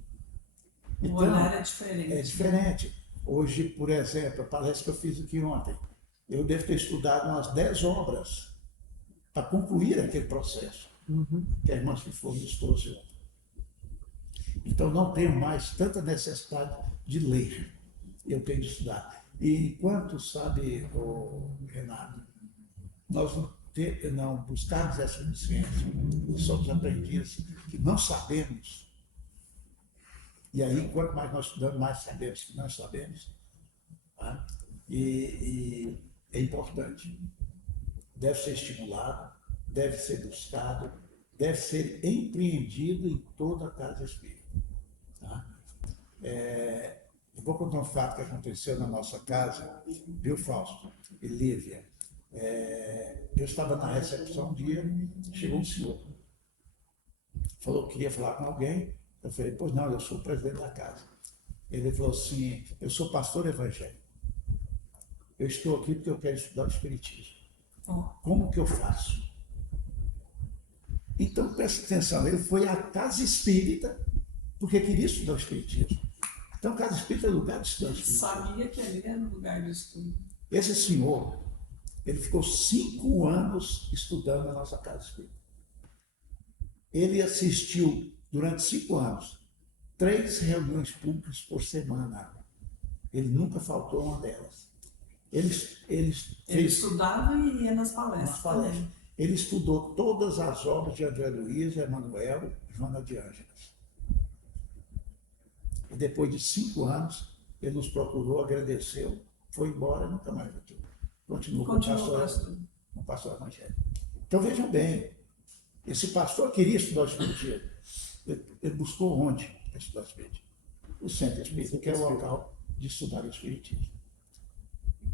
Então, o olhar é diferente. É diferente. Hoje, por exemplo, a palestra que eu fiz aqui ontem, eu devo ter estudado umas 10 obras para concluir aquele processo que a irmã Fifo me trouxe ontem. Então não tenho mais tanta necessidade de ler. Eu tenho de estudar. E enquanto, sabe, Renato, nós não buscarmos essa consciência, somos aprendizes que não sabemos. E aí, quanto mais nós estudamos, mais sabemos que nós sabemos. Tá? E é importante. Deve ser estimulado, deve ser buscado, deve ser empreendido em toda a casa espírita. Tá? Eu vou contar um fato que aconteceu na nossa casa, viu, Fausto e Lívia? Eu estava na recepção um dia, chegou um senhor, falou que queria falar com alguém. Eu falei, pois não, eu sou o presidente da casa. Ele falou assim, eu sou pastor evangélico. Eu estou aqui porque eu quero estudar o Espiritismo. Como que eu faço? Então, preste atenção, ele foi à casa espírita porque queria estudar o Espiritismo. Então, casa espírita é lugar de estudar o Espiritismo. Sabia que ali era o lugar de estudo. Esse senhor, ele ficou 5 anos estudando na nossa casa espírita. Ele assistiu, durante 5 anos, 3 reuniões públicas por semana. Ele nunca faltou uma delas. Ele Ele fez estudava e ia nas palestras umas palestras. também. Ele estudou todas as obras de André Luiz, Emanuel e Joana de Ângeles. E depois de 5 anos, ele nos procurou, agradeceu, foi embora, nunca mais voltou. Continuou com o pastor evangélico. Então vejam bem, esse pastor queria estudar o Espiritismo. Ele buscou onde para estudar o Espiritismo? O Centro Espírita, que é o local de estudar o Espiritismo.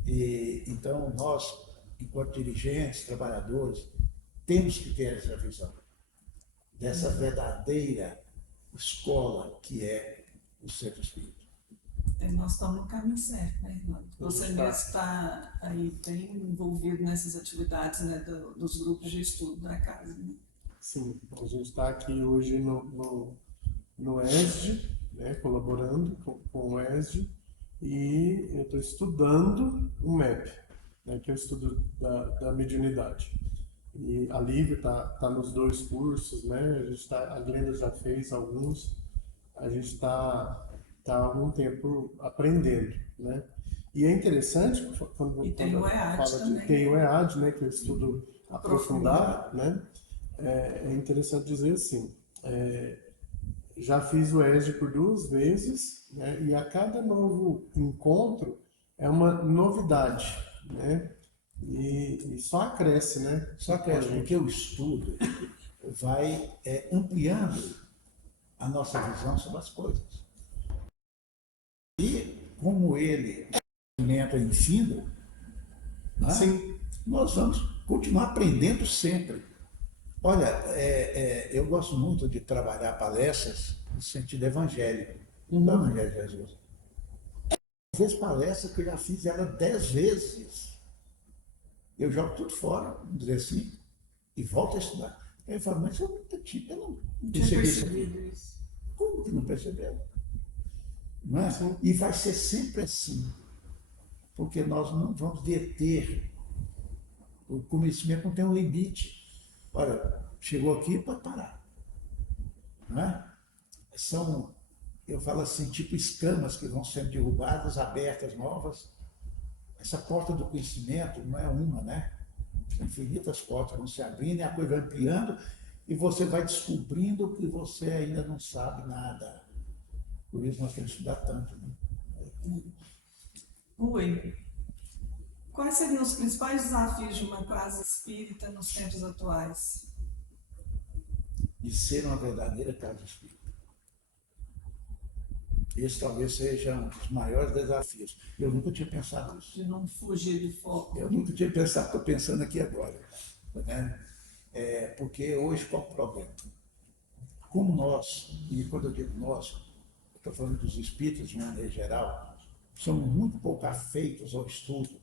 E, então, nós, enquanto dirigentes, trabalhadores, temos que ter essa visão dessa verdadeira escola que é o Centro Espírita. Nós estamos no caminho certo, né, Irlando? Você mesmo está aí bem envolvido nessas atividades, né, dos grupos de estudo da casa, né? Sim, a gente está aqui hoje no ESD, né, colaborando com o ESD, e eu estou estudando o MEP, né, que é o estudo da mediunidade. E a Lívia está nos 2 cursos, né, a Glenda já fez alguns, a gente está há algum tempo aprendendo, né. E é interessante quando tem o EAD fala também. tem o EAD, né, que é o estudo aprofundado, né. É interessante dizer assim, já fiz o ESD por 2 vezes, né, e a cada novo encontro é uma novidade, né, e só acresce, né? Só que porque o estudo vai ampliando a nossa visão sobre as coisas. E como ele é ensino, né, Sim. nós vamos continuar aprendendo sempre. Olha, eu gosto muito de trabalhar palestras no sentido evangélico, do Evangelho de Jesus. Fez palestra que eu já fiz ela 10 vezes. Eu jogo tudo fora, vamos dizer assim, e volto a estudar. Aí eu falo, mas eu não percebi isso aqui. Como que não percebeu? Não é? E vai ser sempre assim, porque nós não vamos deter. O conhecimento não tem um limite. Olha, chegou aqui para parar. Não é? São, eu falo assim, tipo escamas que vão sendo derrubadas, abertas, novas. Essa porta do conhecimento não é uma, né? Infinitas portas vão se abrindo e a coisa vai ampliando e você vai descobrindo que você ainda não sabe nada. Por isso nós temos que estudar tanto. Né? Rui, quais seriam os principais desafios de uma casa espírita nos tempos atuais? De ser uma verdadeira casa espírita. Esse talvez seja um dos maiores desafios. Eu nunca tinha pensado nisso. De não fugir do foco. Eu nunca tinha pensado, estou pensando aqui agora. Né? Porque hoje qual o problema? Como nós, e quando eu digo nós, estou falando dos espíritos de maneira geral, somos muito pouco afeitos ao estudo,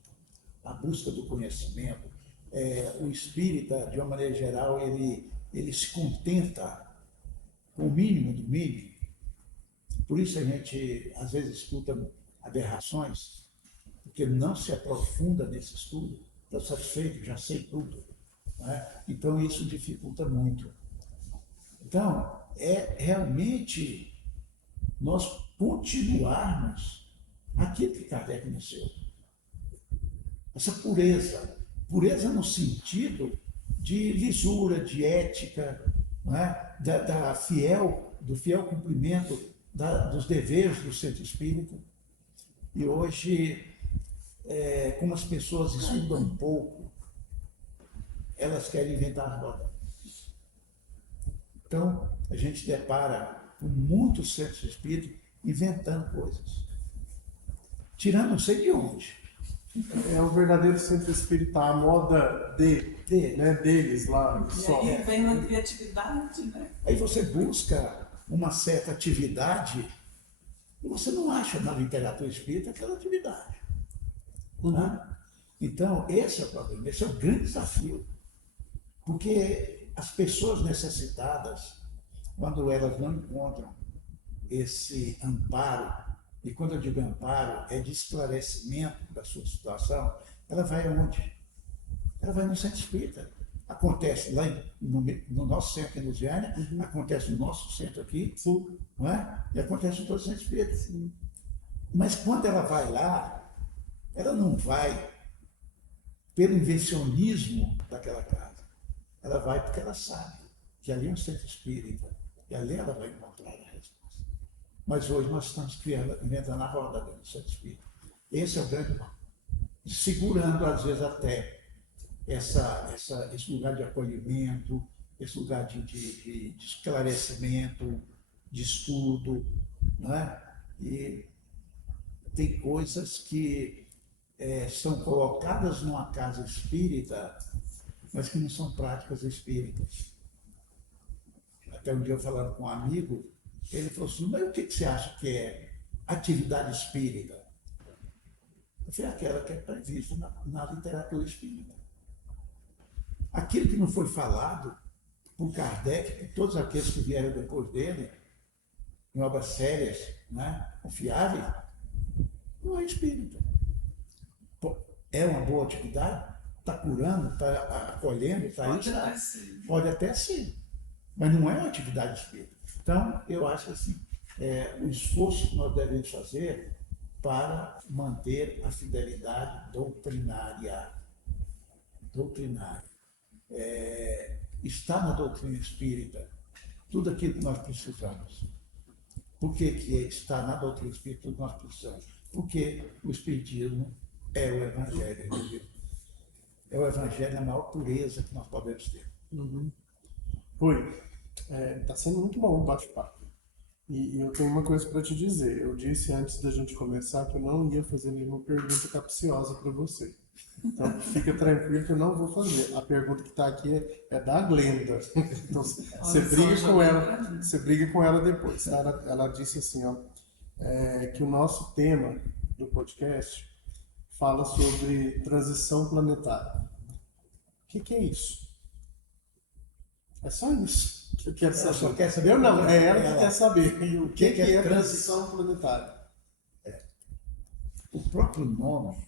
à busca do conhecimento. O espírita, de uma maneira geral, ele se contenta com o mínimo do mínimo. Por isso a gente, às vezes, escuta aberrações, porque não se aprofunda nesse estudo, está satisfeito, já sei tudo. Né? Então, isso dificulta muito. Então, realmente nós continuarmos aquilo que Kardec nasceu. Essa pureza. Pureza no sentido de lisura, de ética, né? do fiel cumprimento dos deveres do centro espírita. E hoje, como as pessoas estudam pouco, elas querem inventar roda. Então, a gente depara com muitos centros espíritas inventando coisas. Tirando não sei de onde. É o verdadeiro centro espírita, a moda né, deles lá. E aí vem uma criatividade, né? Aí você busca uma certa atividade e você não acha na literatura espírita aquela atividade. Tá? Então, esse é o problema, esse é o grande desafio. Porque as pessoas necessitadas, quando elas não encontram esse amparo, e quando eu digo amparo, é de esclarecimento da sua situação, ela vai aonde? Ela vai no centro espírita. Acontece lá no nosso centro em Lusiânia, acontece no nosso centro aqui, Sim. não é? E acontece em todos os centros espíritas. Mas quando ela vai lá, ela não vai pelo invencionismo daquela casa. Ela vai porque ela sabe que ali é um centro espírita, e ali ela vai encontrar a resposta. Mas hoje nós estamos inventando a roda dentro do centro espírita. Esse é o grande mal. Segurando, às vezes, até esse lugar de acolhimento, esse lugar de esclarecimento, de estudo, não é? E tem coisas que são colocadas numa casa espírita, mas que não são práticas espíritas. Até um dia eu falando com um amigo, ele falou assim, mas o que você acha que é atividade espírita? Eu falei, aquela que é prevista na literatura espírita. Aquilo que não foi falado por Kardec, por todos aqueles que vieram depois dele, em obras sérias, né, confiáveis, não é espírita. É uma boa atividade? Está curando, está acolhendo, está isso? Pode até ser, mas não é uma atividade espírita. Então, eu acho que assim, o esforço que nós devemos fazer para manter a fidelidade doutrinária. Está na doutrina espírita tudo aquilo que nós precisamos. Por que está na doutrina espírita tudo que nós precisamos? Porque o espiritismo é o evangelho, entendeu? É o evangelho na maior pureza que nós podemos ter. Rui, está sendo muito bom o bate-papo. E eu tenho uma coisa para te dizer. Eu disse antes da gente começar que eu não ia fazer nenhuma pergunta capciosa para você. Então, fica tranquilo que eu não vou fazer. A pergunta que está aqui é da Glenda. Então, você briga com ela depois. Ela disse assim, ó, que o nosso tema do podcast fala sobre transição planetária. O que é isso? É só isso que eu quero saber. Só quer saber. Eu não, é ela que quer saber. E o que é transição planetária? O próprio nome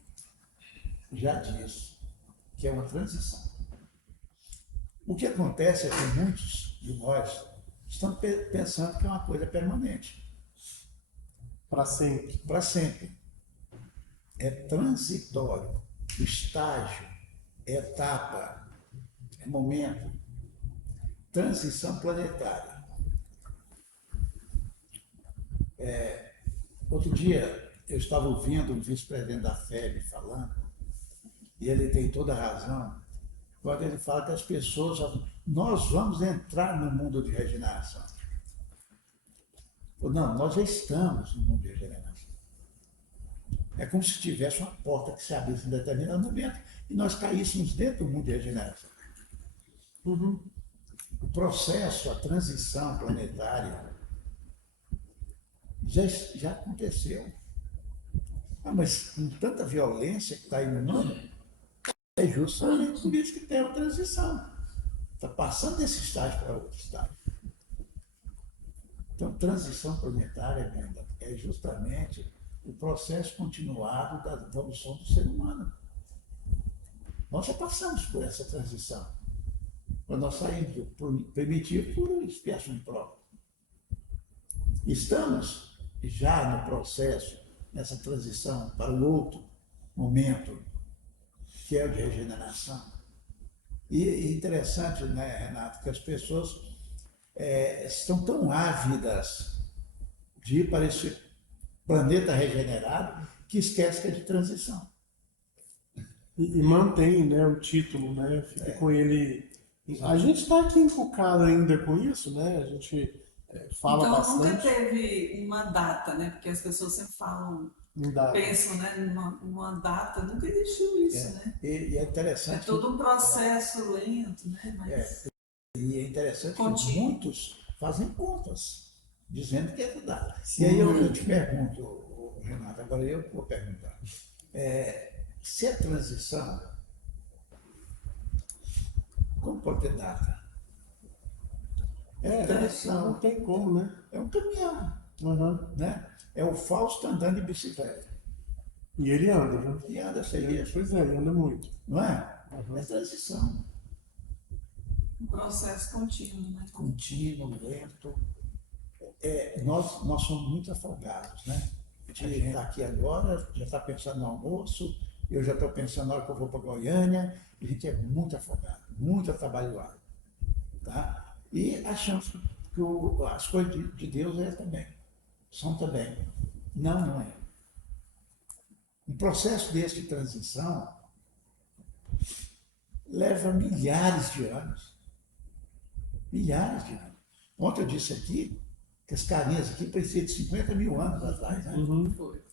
já diz que é uma transição. O que acontece é que muitos de nós estão pensando que é uma coisa permanente. Para sempre. Para sempre. É transitório. Estágio, etapa, momento. Transição planetária. Outro dia eu estava ouvindo o vice-presidente da FEB falando, e ele tem toda a razão, quando ele fala que as pessoas, nós vamos entrar no mundo de regeneração. Não, nós já estamos no mundo de regeneração. É como se tivesse uma porta que se abrisse em determinado momento e nós caíssemos dentro do mundo de regeneração. O processo, a transição planetária já aconteceu. Mas com tanta violência que está aí no mundo, é justamente por isso que tem uma transição. Está passando desse estágio para outro estágio. Então, transição planetária é justamente o processo continuado da evolução do ser humano. Nós já passamos por essa transição. Quando nós saímos do primitivo por expiação própria. Estamos já no processo, nessa transição para o outro momento, que é o de regeneração. E é interessante, né, Renato, que as pessoas estão tão ávidas de ir para esse planeta regenerado que esquece que é de transição. E mantém, né, o título, né? Fica com ele. A gente está aqui encucado ainda com isso, né? A gente fala então, bastante. Nunca teve uma data, né? Porque as pessoas sempre falam, pensam, né, numa data, nunca existiu isso, né? E é interessante. É todo um processo lento, né? Mas... E é interessante que muitos fazem contas, dizendo que é data. Sim. E aí eu te pergunto, Renato, agora eu vou perguntar. Se é transição, como pode ter data? Transição. Não tem como, né? É um caminhão. Né? É o Fausto andando de bicicleta. E ele anda, né? E anda sem isso. Pois é, ele anda muito. Não é? É transição. Um processo contínuo, né? contínuo, lento. Nós somos muito afogados, né? A gente está aqui agora, já está pensando no almoço, eu já estou pensando na hora que eu vou para Goiânia, a gente é muito afogado, muito atabalhoado, tá? E achamos que as coisas de Deus também, são também. Não, não é. Um processo desse de transição leva milhares de anos. Milhares de anos. Ontem eu disse aqui que as carinhas aqui pareciam de 50 mil anos atrás, né? Foi.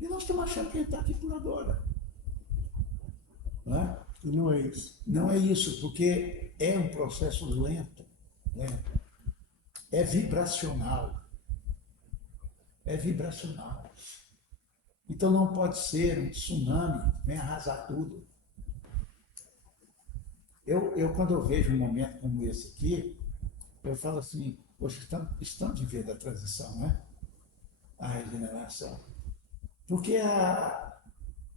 E nós estamos achando que a gente está aqui por agora. Não é? E não é isso. Não é isso, porque é um processo lento, lento. É vibracional. É vibracional. Então não pode ser um tsunami que vem arrasar tudo. Quando eu vejo um momento como esse aqui, eu falo assim, poxa, estamos vivendo a transição, né? A regeneração. Porque há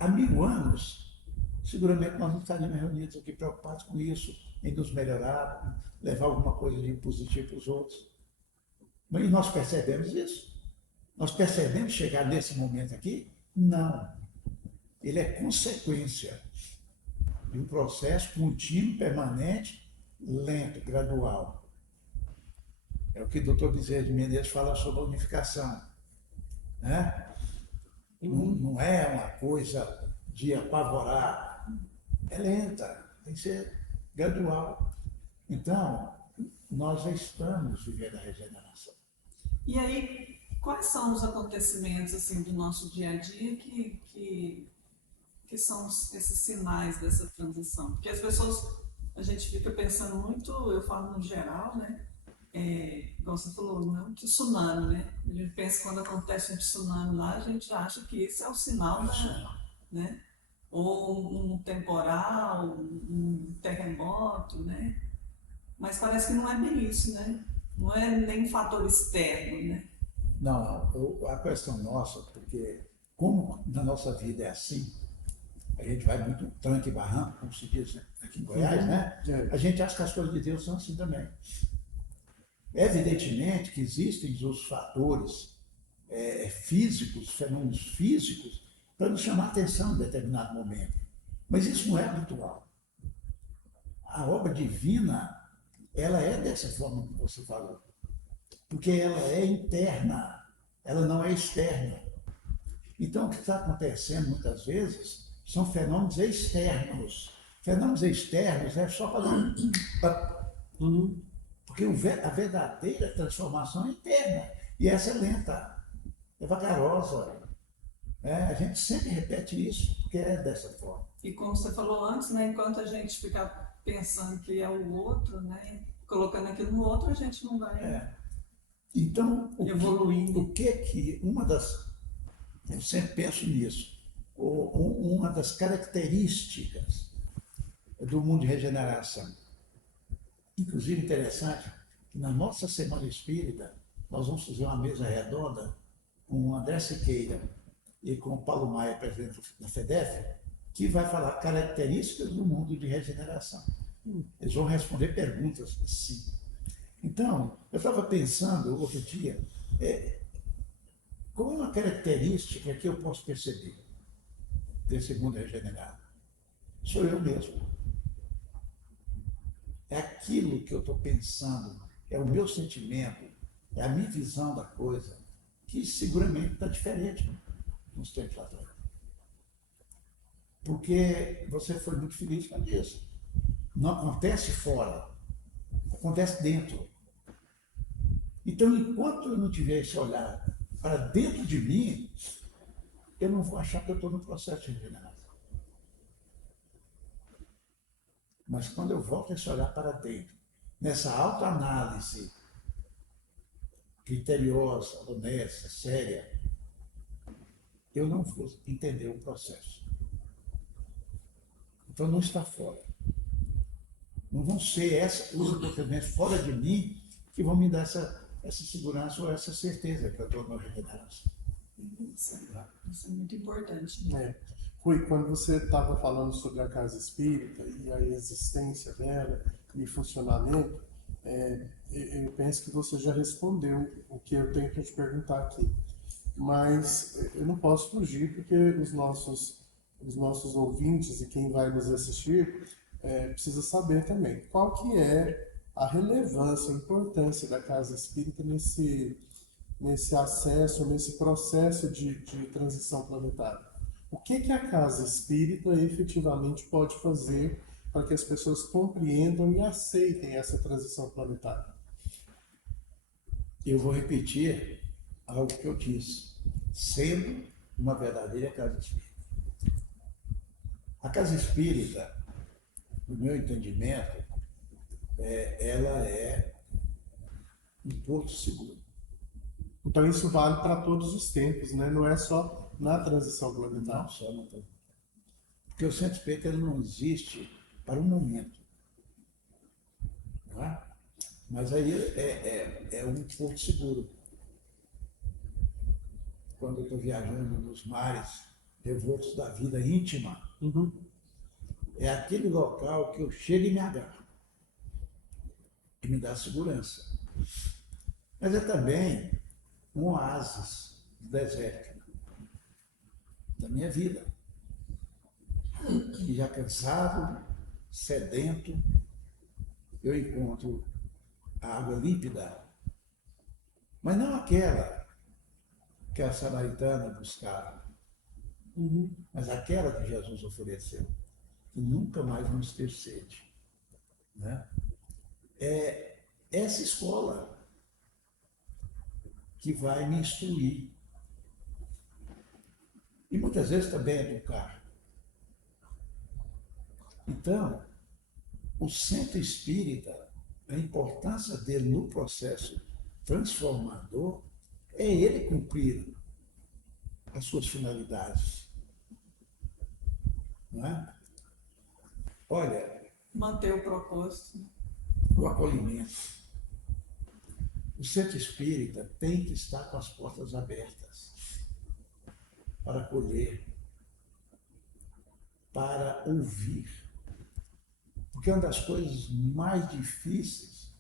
1000 anos, seguramente nós não estaríamos reunidos aqui preocupados com isso, em nos melhorar, levar alguma coisa de positivo para os outros. E nós percebemos isso? Nós percebemos chegar nesse momento aqui? Não. Ele é consequência de um processo contínuo, permanente, lento, gradual. É o que o Dr. Bezerra de Menezes fala sobre a unificação. Né? Não é uma coisa de apavorar, é lenta, tem que ser gradual. Então, nós já estamos vivendo a regeneração. E aí, quais são os acontecimentos assim do nosso dia a dia que são esses sinais dessa transição? Porque as pessoas, a gente fica pensando muito, eu falo no geral, né? Igual você falou, não é um tsunami, né? A gente pensa que quando acontece um tsunami lá, a gente acha que esse é o sinal, né? Ou um temporal, um terremoto, né? Mas parece que não é bem isso, né? Não é nem um fator externo, né? Não, a questão nossa, porque como na nossa vida é assim, a gente vai muito tranque e barranco, como se diz aqui em Goiás, né? A gente acha que as coisas de Deus são assim também. Evidentemente que existem os fatores físicos, fenômenos físicos, para nos chamar a atenção em determinado momento. Mas isso não é habitual. A obra divina, ela é dessa forma que você falou. Porque ela é interna, ela não é externa. Então, o que está acontecendo muitas vezes são fenômenos externos. Fenômenos externos é só para porque a verdadeira transformação é interna. E essa é lenta, é vagarosa. A gente sempre repete isso, porque é dessa forma. E como você falou antes, né, enquanto a gente fica pensando que é o outro, né, colocando aquilo no outro, a gente não vai Então, evoluindo. Eu sempre penso nisso, uma das características do mundo de regeneração, inclusive interessante, que na nossa Semana Espírita, nós vamos fazer uma mesa redonda com o André Siqueira e com o Paulo Maia, presidente da FEDEF, que vai falar características do mundo de regeneração. Eles vão responder perguntas assim. Então, eu estava pensando outro dia, qual é uma característica que eu posso perceber desse mundo regenerado? Sou eu mesmo. É aquilo que eu estou pensando, é o meu sentimento, é a minha visão da coisa, que seguramente está diferente nos tempos atrás. Porque você foi muito feliz com isso. Não acontece fora, acontece dentro. Então, enquanto eu não tiver esse olhar para dentro de mim, eu não vou achar que eu estou no processo de regeneração. Mas quando eu volto esse olhar para dentro, nessa autoanálise criteriosa, honesta, séria, eu não vou entender o processo. Então não está fora. Não vão ser os acontecimentos fora de mim que vão me dar essa segurança ou essa certeza que eu estou na regeneração. Isso é muito importante. Né? Rui, quando você estava falando sobre a casa espírita e a existência dela, e funcionamento, eu penso que você já respondeu o que eu tenho para te perguntar aqui. Mas eu não posso fugir porque os nossos ouvintes e quem vai nos assistir precisa saber também qual que é a relevância, a importância da casa espírita nesse acesso, nesse processo de transição planetária. O que a casa espírita efetivamente pode fazer para que as pessoas compreendam e aceitem essa transição planetária? Eu vou repetir algo que eu disse, sendo uma verdadeira casa espírita. A casa espírita, no meu entendimento, ela é um porto seguro. Então isso vale para todos os tempos, né? Não é só na transição planetária. Não só na transição. Porque o centro espírita ele não existe para um momento. Não é? Mas aí é um porto seguro. Quando eu estou viajando nos mares revoltos da vida íntima, é aquele local que eu chego e me agarro, que me dá segurança. Mas é também um oásis do deserto da minha vida. E já cansado, sedento, eu encontro a água límpida, mas não aquela que a samaritana buscava, mas aquela que Jesus ofereceu, que nunca mais vamos ter sede. Né? É essa escola que vai me instruir. E muitas vezes também educar. Então, o centro espírita, a importância dele no processo transformador é ele cumprir as suas finalidades. Não é? Olha, Manter o propósito. o acolhimento. O centro espírita tem que estar com as portas abertas para acolher, para ouvir. Porque uma das coisas mais difíceis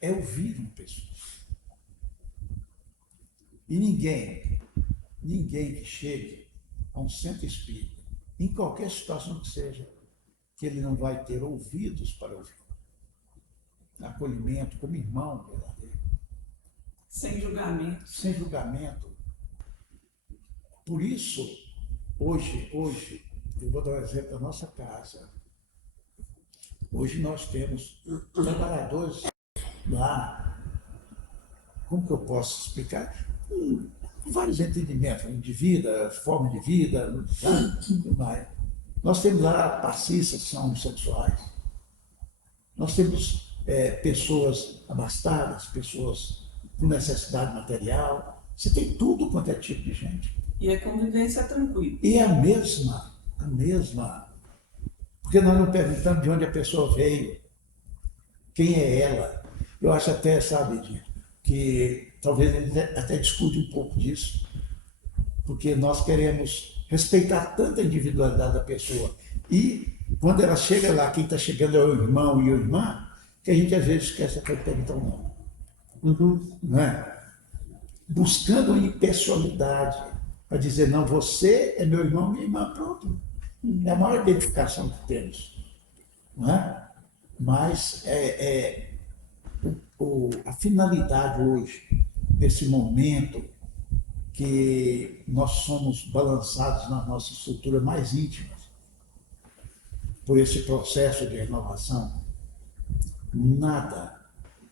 é ouvir uma pessoa. E ninguém que chegue a um centro espírita, em qualquer situação que seja, que ele não vai ter ouvidos para ouvir. Acolhimento como irmão verdadeiro. Sem julgamento. Sem julgamento. Por isso, hoje, eu vou dar um exemplo da nossa casa. Hoje nós temos trabalhadores lá, como que eu posso explicar? Vários entendimentos de vida, forma de vida, tudo mais. Nós temos lá passistas que são homossexuais. Nós temos pessoas abastadas, pessoas com necessidade material. Você tem tudo quanto é tipo de gente. E a convivência é tranquila. E é a mesma. Porque nós não perguntamos de onde a pessoa veio, quem é ela. Eu acho até, sabe, que talvez eles até discutam um pouco disso, porque nós queremos respeitar tanta individualidade da pessoa. E quando ela chega lá, quem está chegando é o irmão e a irmã, que a gente às vezes esquece até de perguntar o nome. Não é? Buscando a impessoalidade, para dizer, não, você é meu irmão, minha irmã, pronto. É a maior identificação que temos. Não é? Mas a finalidade hoje, desse momento que nós somos balançados nas nossas estruturas mais íntimas, por esse processo de renovação, nada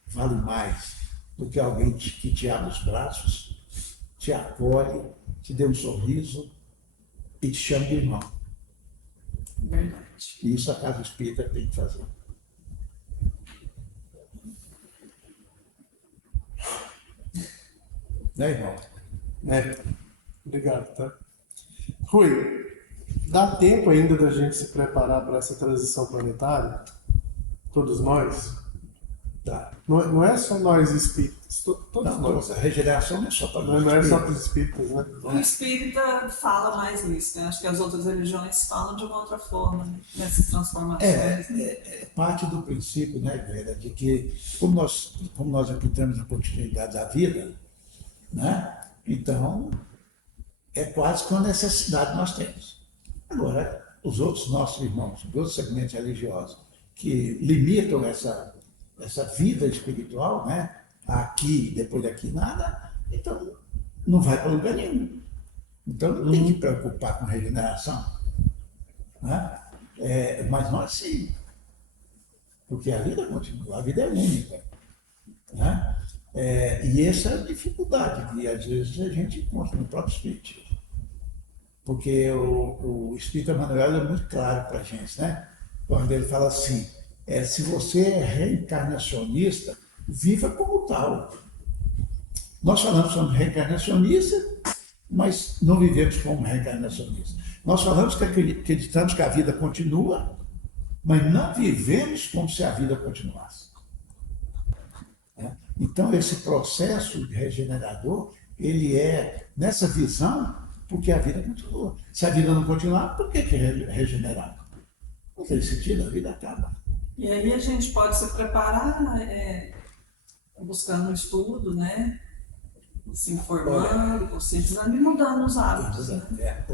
vale mais do que alguém que te abre os braços, te acolhe, te dê um sorriso e te chama de irmão. Verdade. E isso a casa espírita tem que fazer. Né, irmão? Obrigado, tá? Rui, dá tempo ainda da gente se preparar para essa transição planetária? Todos nós? Tá. Não é só nós espíritas, todos Não, nós. a regeneração não é só para nós. Não é só para os espíritas, né? O espírita fala mais nisso, né? Acho que as outras religiões falam de uma outra forma, né? Nessas transformações. Né? É parte do princípio, né, Vera, de que, como nós aqui temos a continuidade da vida, né, então é quase que uma necessidade que nós temos. Agora, os outros nossos irmãos, os outros segmentos religiosos, que limitam essa vida espiritual, né, aqui, depois daqui, nada, então não vai para lugar nenhum. Então não tem que preocupar com regeneração. Né? Mas nós sim, porque a vida continua, a vida é única. Né? E essa é a dificuldade que às vezes a gente encontra no próprio Espírito. Porque o Espírito Emmanuel é muito claro para a gente, né? Quando ele fala assim, se você é reencarnacionista, viva como tal. Nós falamos que somos reencarnacionistas, mas não vivemos como reencarnacionistas. Nós falamos que acreditamos que a vida continua, mas não vivemos como se a vida continuasse. Então, esse processo regenerador, ele é nessa visão, porque a vida continua. Se a vida não continuar, por que regenerar? Não tem sentido, a vida acaba. E aí a gente pode se preparar buscando um estudo, né? Se informando, conscientizando e mudando os hábitos. Né?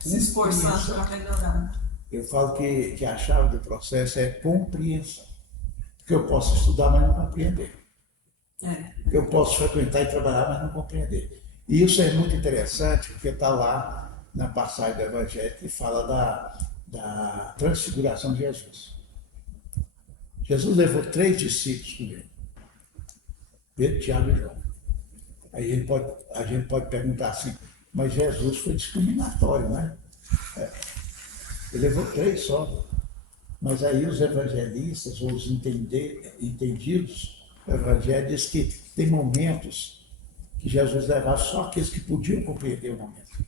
Se esforçando para melhorar. Eu falo que a chave do processo é compreensão. Porque eu posso estudar, mas não compreender. Eu posso frequentar e trabalhar, mas não compreender. E isso é muito interessante, porque está lá na passagem do Evangelho que fala da transfiguração de Jesus. Jesus levou 3 discípulos com ele. Pedro, Tiago e João. Aí a gente pode perguntar assim, mas Jesus foi discriminatório, né? Ele levou 3 só. Mas aí os evangelistas, ou os entendidos do Evangelho, dizem que tem momentos que Jesus levava só aqueles que podiam compreender o momento.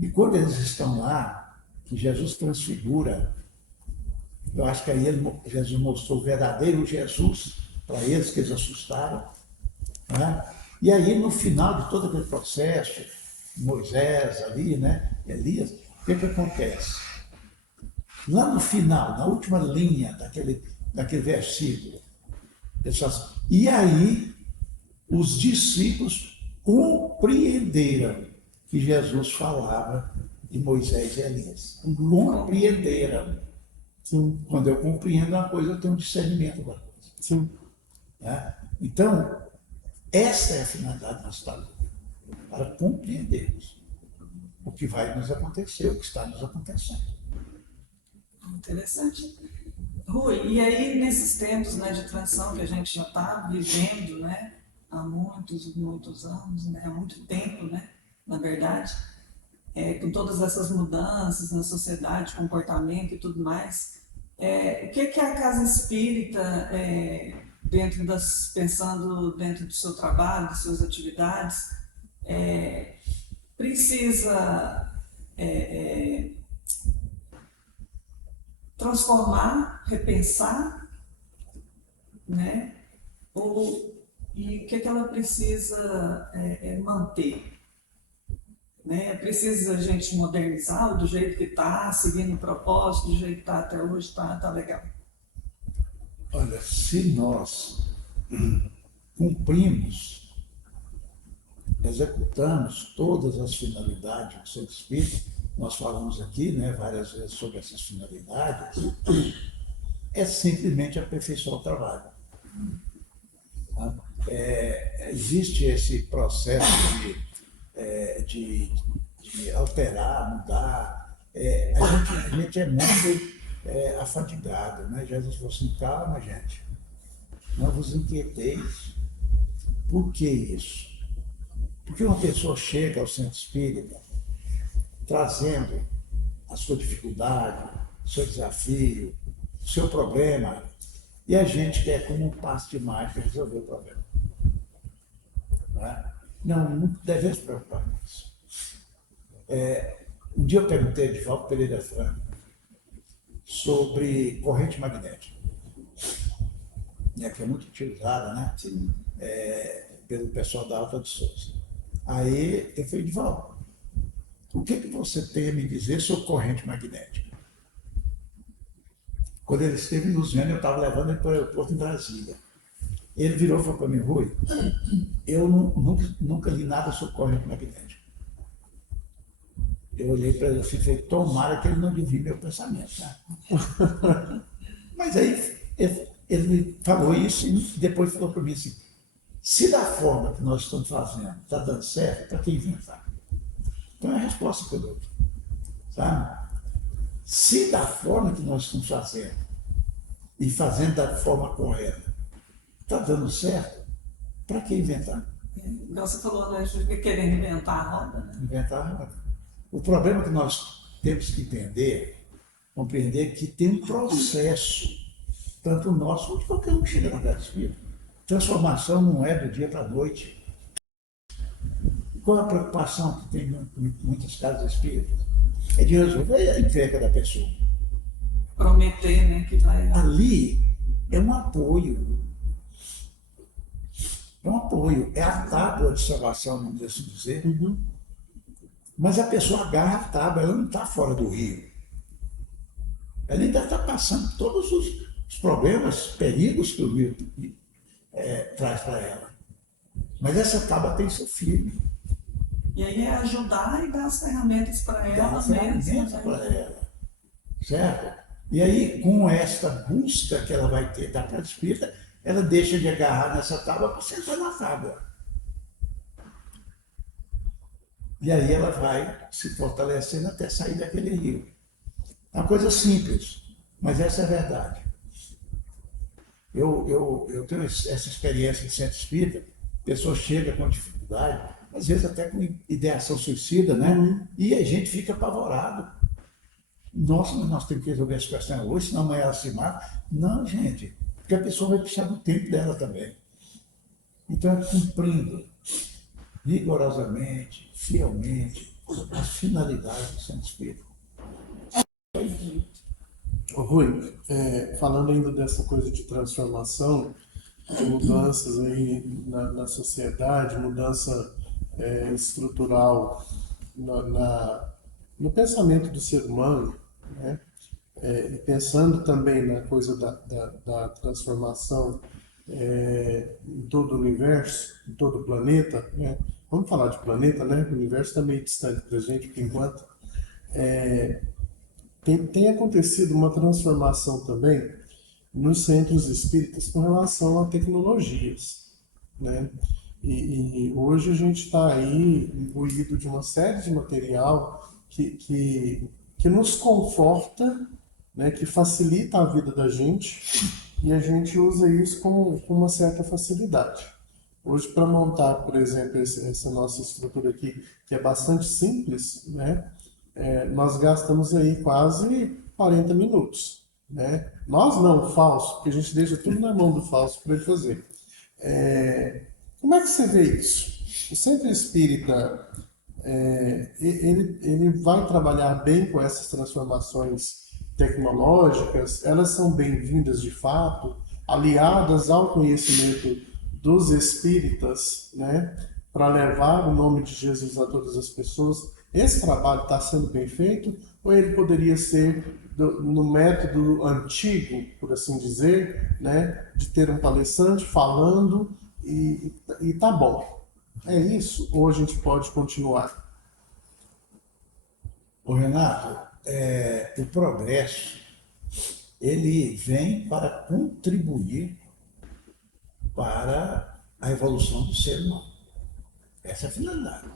E quando eles estão lá, que Jesus transfigura, eu acho que aí Jesus mostrou o verdadeiro Jesus para eles, que eles assustaram. Né? E aí, no final de todo aquele processo, Moisés ali, né? Elias, o que acontece? Lá no final, na última linha daquele versículo, e aí os discípulos compreenderam que Jesus falava de Moisés e Elias. Compreenderam. Sim. Quando eu compreendo uma coisa, eu tenho um discernimento da coisa. Sim. Né? Então, essa é a finalidade da nossa luta, para compreendermos o que vai nos acontecer, o que está nos acontecendo. Interessante. Rui, e aí nesses tempos, né, de transição que a gente já está vivendo, né, há muitos anos, né, há muito tempo, né, na verdade, com todas essas mudanças na sociedade, comportamento e tudo mais, o que a Casa Espírita, pensando dentro do seu trabalho, de suas atividades, precisa transformar, repensar, né? E o que ela precisa manter? Né? Precisa a gente modernizar do jeito que está, seguindo o propósito, do jeito que está até hoje, está legal. Olha, se nós cumprimos, executamos todas as finalidades do Centro Espírita, nós falamos aqui, né, várias vezes sobre essas finalidades, é simplesmente aperfeiçoar o trabalho. Existe esse processo de alterar, mudar. A gente é muito afadigado, né? Jesus falou assim, calma, gente, não vos inquieteis. Por que isso? Porque uma pessoa chega ao centro espírita trazendo a sua dificuldade, o seu desafio, o seu problema, e a gente quer como um passe de mágica resolver o problema. Não devemos preocupar com isso. Um dia eu perguntei a Edivaldo Pereira Franco sobre corrente magnética. né, que é muito utilizada, né, pelo pessoal da Alta de Souza. Aí eu falei, Divaldo, o que você tem a me dizer sobre corrente magnética? Quando ele esteve nos vendo, eu estava levando ele para o aeroporto em Brasília. Ele virou e falou para mim, Rui, eu nunca li nada sobre corrente magnética. Eu olhei para ele assim e falei, tomara que ele não adivinhe meu pensamento. Né? Mas aí ele falou isso e depois falou para mim assim, se da forma que nós estamos fazendo está dando certo, para que inventar? Então é a resposta que eu dou. Sabe? Se da forma que nós estamos fazendo e fazendo da forma correta está dando certo, para que inventar? Igual você falou, né? A gente fica querendo inventar a roda, né? Inventar a roda. O problema que nós temos que entender, compreender que tem um processo, tanto nosso quanto qualquer um que chega na casa espírita. Transformação não é do dia para a noite. Qual é a preocupação que tem em muitas casas espíritas? É de resolver a entrega da pessoa. Prometer, né, que vai... Ali é um apoio. É um apoio. É a tábua de salvação, vamos assim dizer. Mas a pessoa agarra a tábua, ela não está fora do rio. Ela ainda está passando todos os problemas, perigos que o rio traz para ela. Mas essa tábua tem seu firme. E aí é ajudar e dar as ferramentas para ela Dá mesmo. ferramentas para ela. Certo? E aí, com esta busca que ela vai ter da casa espírita, ela deixa de agarrar nessa tábua para sentar na tábua. E aí ela vai se fortalecendo até sair daquele rio. É uma coisa simples, mas essa é a verdade. Eu tenho essa experiência de centro espírita, a pessoa chega com dificuldade, às vezes até com ideação suicida, né? E a gente fica apavorado. Nossa, mas nós temos que resolver essa questão hoje, senão amanhã ela se mata. Não, gente, porque a pessoa vai precisar do tempo dela também. Então, é cumprindo rigorosamente, fielmente, as finalidades do centro espírita. Ô, Rui, falando ainda dessa coisa de transformação, de mudanças aí na sociedade, mudança estrutural no pensamento do ser humano, né? E pensando também na coisa da transformação em todo o universo, em todo o planeta, né? Vamos falar de planeta, né? O universo está meio distante da gente por enquanto. Tem acontecido uma transformação também nos centros espíritas com relação a tecnologias, né? E hoje a gente está aí imbuído de uma série de material que nos conforta, né? Que facilita a vida da gente e a gente usa isso com uma certa facilidade. Hoje, para montar, por exemplo, essa nossa estrutura aqui, que é bastante simples, né? Nós gastamos aí quase 40 minutos. Né? Nós não, o Fausto, porque a gente deixa tudo na mão do Fausto para ele fazer. Como é que você vê isso? O centro espírita, ele vai trabalhar bem com essas transformações tecnológicas? Elas são bem-vindas de fato, aliadas ao conhecimento dos espíritas, né? Para levar o nome de Jesus a todas as pessoas. Esse trabalho está sendo bem feito ou ele poderia ser no método antigo, por assim dizer, né, de ter um palestrante falando e tá bom? É isso? Ou a gente pode continuar? Ô Renato, o progresso, ele vem para contribuir para a evolução do ser humano. Essa é a finalidade.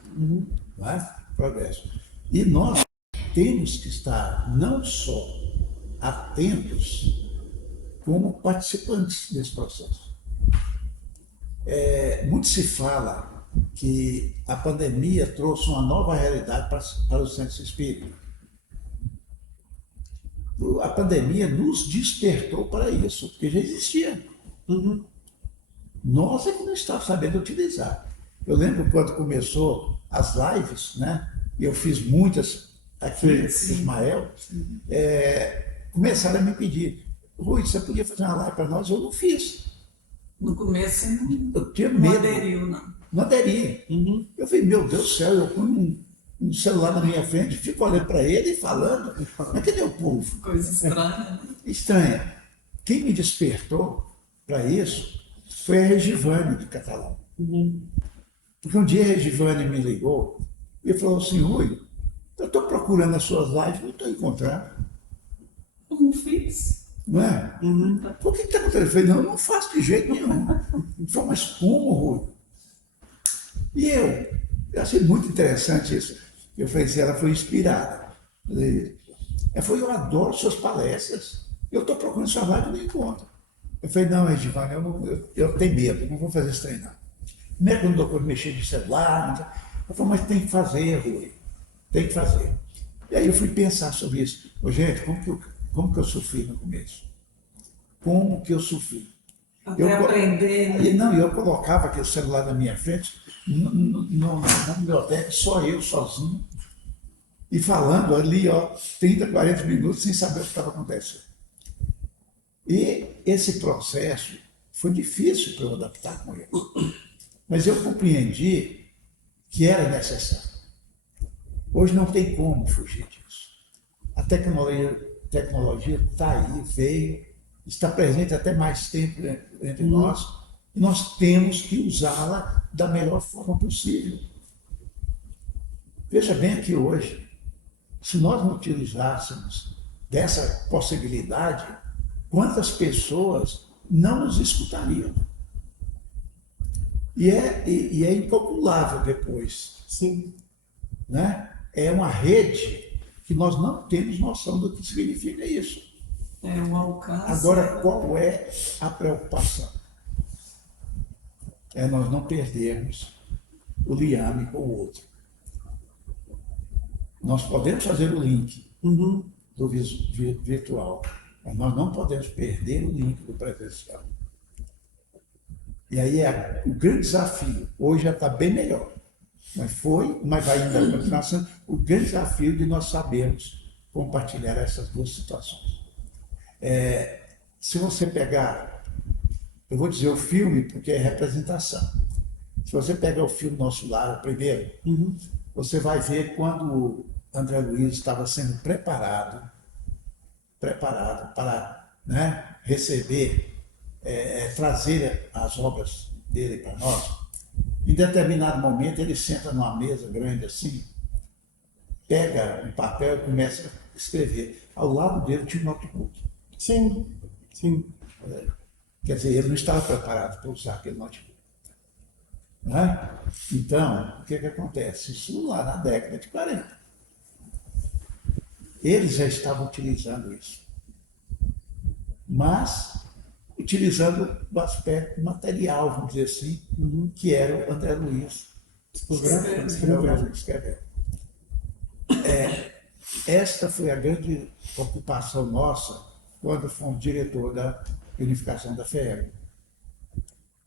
Não é? Progresso. E nós temos que estar não só atentos, como participantes desse processo. Muito se fala que a pandemia trouxe uma nova realidade para os centros espíritas. A pandemia nos despertou para isso, porque já existia. Nós é que não estávamos sabendo utilizar. Eu lembro quando começou as lives, né? E eu fiz muitas aqui, Ismael, começaram a me pedir, Rui, você podia fazer uma live para nós? Eu não fiz. No começo Eu tinha não medo, aderiu, não. não aderia. Eu falei, meu Deus do céu, eu ponho um celular na minha frente, fico olhando para ele e falando, mas cadê o povo? Coisa estranha, né? Estranha. Quem me despertou para isso foi a Regivane de Catalão. Porque um dia a Regivane me ligou e falou assim, Rui, eu estou procurando as suas lives, não estou encontrando. Como fiz? Não é? Por que está acontecendo? Eu falei, não, eu não faço de jeito nenhum. Ele falou, mas como, Rui? E eu achei muito interessante isso. Eu falei assim, ela foi inspirada. Ela falou, eu adoro suas palestras. Eu estou procurando sua live e não encontro. Eu falei, não, Regivane, eu tenho medo, eu não vou fazer isso aí, não. Primeiro que eu não dou para mexer de celular. Não sei. Ela falou, mas tem que fazer, Rui. Tem que fazer. E aí eu fui pensar sobre isso. Ô, gente, como que eu sofri no começo? Como que eu sofri? Até aprender, né? Não, eu colocava aquele celular na minha frente, na biblioteca, só eu, sozinho, e falando ali, ó, 30, 40 minutos, sem saber o que estava acontecendo. E esse processo foi difícil para eu adaptar com ele. Mas eu compreendi que era necessário. Hoje não tem como fugir disso. A tecnologia está aí, veio, está presente até mais tempo entre nós, e nós temos que usá-la da melhor forma possível. Veja bem aqui hoje, se nós não utilizássemos dessa possibilidade, quantas pessoas não nos escutariam? E é incalculável depois. Sim. Né? É uma rede que nós não temos noção do que significa isso. É um alcance. Agora, qual é a preocupação? É nós não perdermos o liame com o outro. Nós podemos fazer o link do virtual, mas nós não podemos perder o link do presencial. E aí é o grande desafio. Hoje já está bem melhor. Mas vai ainda continuar sendo o grande desafio de nós sabermos compartilhar essas duas situações. Se você pegar, eu vou dizer o filme porque é representação. Se você pegar o filme Nosso Lar, o primeiro, você vai ver quando o André Luiz estava sendo preparado para, né, receber, trazer as obras dele para nós. Em determinado momento, ele senta numa mesa grande assim, pega um papel e começa a escrever. Ao lado dele tinha um notebook. Sim, sim. Quer dizer, ele não estava preparado para usar aquele notebook. Né? Então, o que acontece? Isso lá na década de 40. Eles já estavam utilizando isso. Mas utilizando o aspecto material, vamos dizer assim, que era o André Luiz escrevendo. Esta foi a grande ocupação nossa quando fomos diretor da unificação da FEEG.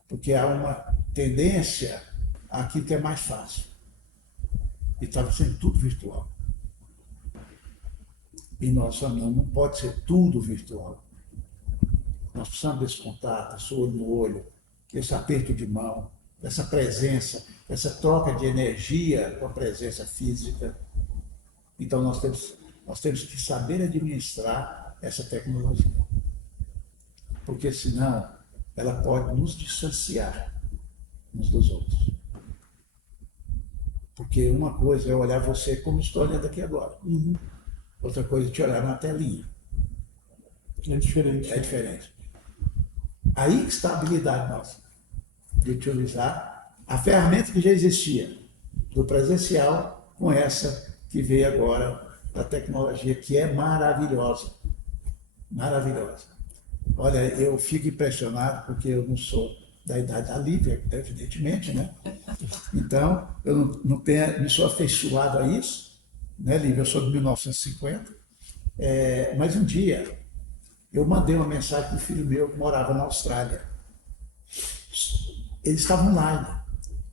Porque há uma tendência àquilo que é mais fácil. E estava sendo tudo virtual. E nós falamos, não pode ser tudo virtual. Nós precisamos desse contato, esse olho no olho, esse aperto de mão, essa presença, essa troca de energia com a presença física. Então nós temos que saber administrar essa tecnologia. Porque senão ela pode nos distanciar uns dos outros. Porque uma coisa é olhar você como estou olhando aqui agora. Outra coisa é te olhar na telinha. É diferente. É diferente. Aí que está a habilidade nossa, de utilizar a ferramenta que já existia, do presencial, com essa que veio agora da tecnologia, que é maravilhosa. Maravilhosa. Olha, eu fico impressionado porque eu não sou da idade da Lívia, evidentemente, né? Então, eu não tenho, me sou afeiçoado a isso, né, Lívia? Eu sou de 1950, mas um dia eu mandei uma mensagem para um filho meu que morava na Austrália. Eles estavam online.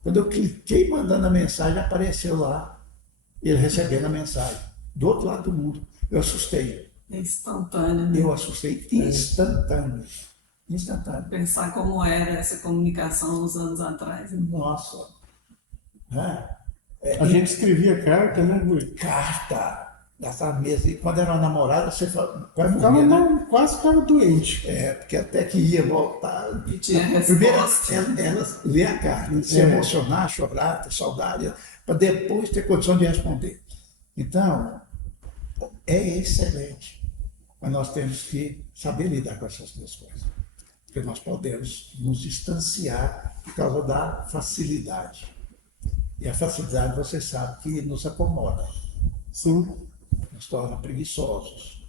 Quando eu cliquei mandando a mensagem, apareceu lá, ele recebendo a mensagem, do outro lado do mundo. Eu assustei. É instantâneo, né? Eu assustei instantâneo. instantâneo. Pensar como era essa comunicação uns anos atrás. Né? Nossa, né? A gente escrevia carta, né, Rui? Carta, gastava mesa. E quando era uma namorada, você quase Ficava, morria, né? não, quase ficava doente. Porque até que ia voltar. E tinha Primeiro, resposta. ela lê a carta, se emocionar, chorar, ter saudade, para depois ter condição de responder. Então, é excelente. Mas nós temos que saber lidar com essas duas coisas. Porque nós podemos nos distanciar por causa da facilidade. E a facilidade, você sabe, que nos acomoda, Sim. nos torna preguiçosos.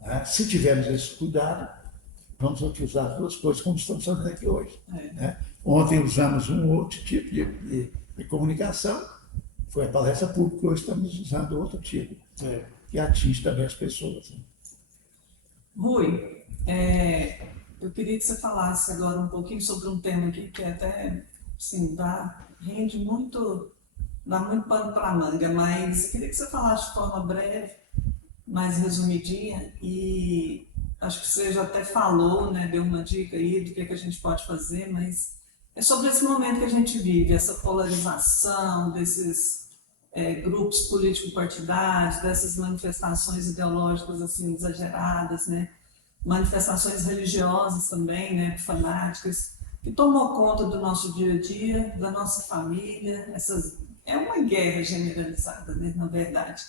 Né? Se tivermos esse cuidado, vamos utilizar as duas coisas, como estamos fazendo aqui hoje. Né? Ontem usamos um outro tipo de comunicação, foi a palestra pública, hoje estamos usando outro tipo, que atinge também as pessoas. Né? Rui, eu queria que você falasse agora um pouquinho sobre um tema aqui que até, assim, rende muito, dá muito pano para manga, mas eu queria que você falasse de forma breve, mais resumidinha, e acho que você já até falou, né, deu uma dica aí do que a gente pode fazer, mas é sobre esse momento que a gente vive, essa polarização desses grupos político-partidários, dessas manifestações ideológicas assim exageradas, né? Manifestações religiosas também, né, fanáticas, que tomou conta do nosso dia a dia, da nossa família. É uma guerra generalizada, né, na verdade.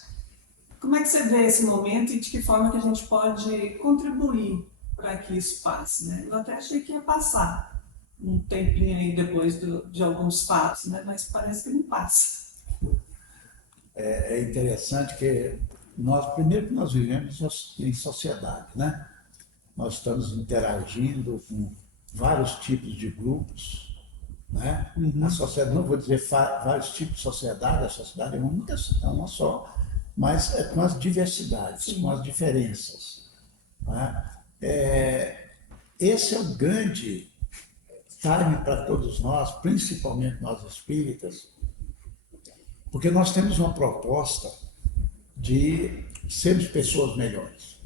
Como é que você vê esse momento e de que forma que a gente pode contribuir para que isso passe? Né? Eu até achei que ia passar um tempinho aí depois de alguns fatos, né? Mas parece que não passa. É interessante que primeiro que nós vivemos em sociedade, né? Nós estamos interagindo com vários tipos de grupos, né? A sociedade, não vou dizer vários tipos de sociedade, a sociedade é uma só, mas é com as diversidades, Sim. com as diferenças. Né? Esse é o grande time para todos nós, principalmente nós espíritas, porque nós temos uma proposta de sermos pessoas melhores,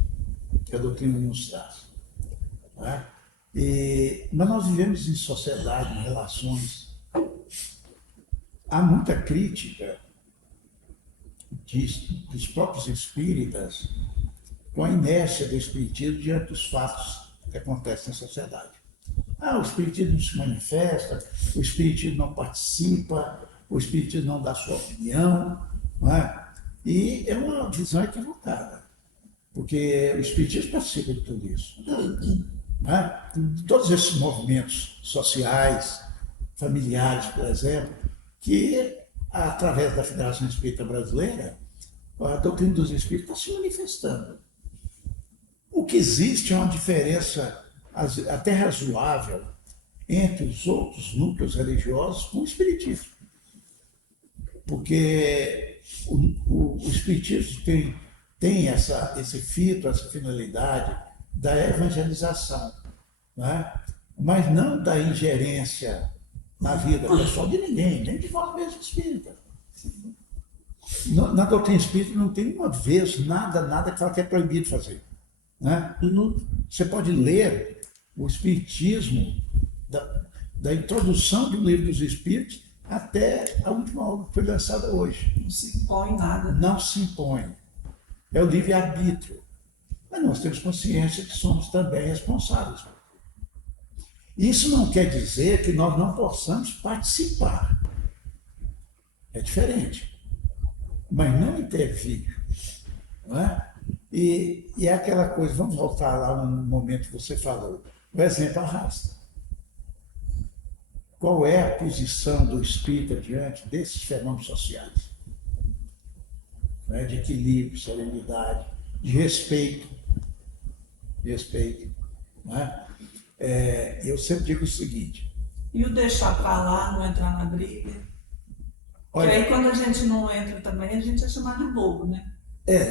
que a doutrina nos traz. Né? Mas nós vivemos em sociedade, em relações. Há muita crítica dos próprios espíritas com a inércia do espiritismo diante dos fatos que acontecem na sociedade. O espiritismo não se manifesta, o espiritismo não participa, o espiritismo não dá sua opinião, não é? E é uma visão equivocada, porque o espiritismo participa de tudo isso. Não é? Todos esses movimentos sociais, familiares, por exemplo, que, através da Federação Espírita Brasileira, a doutrina dos espíritos está se manifestando. O que existe é uma diferença até razoável entre os outros núcleos religiosos com o espiritismo. Porque o espiritismo tem esse fito, essa finalidade da evangelização, né? Mas não da ingerência na vida pessoal de ninguém, nem de nós mesmos espíritas. Na doutrina espírita não tem uma vez nada que fala que é proibido fazer. Né? Você pode ler o espiritismo da introdução do Livro dos Espíritos até a última obra que foi lançada hoje. Não se impõe nada. Não se impõe. É o livre-arbítrio. Mas nós temos consciência que somos também responsáveis. Isso não quer dizer que nós não possamos participar. É diferente. Mas não intervir. Não é? E é aquela coisa, vamos voltar lá no momento que você falou. O exemplo arrasta. Qual é a posição do espírita diante desses fenômenos sociais? Né? De equilíbrio, serenidade, de respeito. Né? Eu sempre digo o seguinte. E o deixar para lá, não entrar na briga? Olha, e aí quando a gente não entra também, a gente é chamado de bobo, né?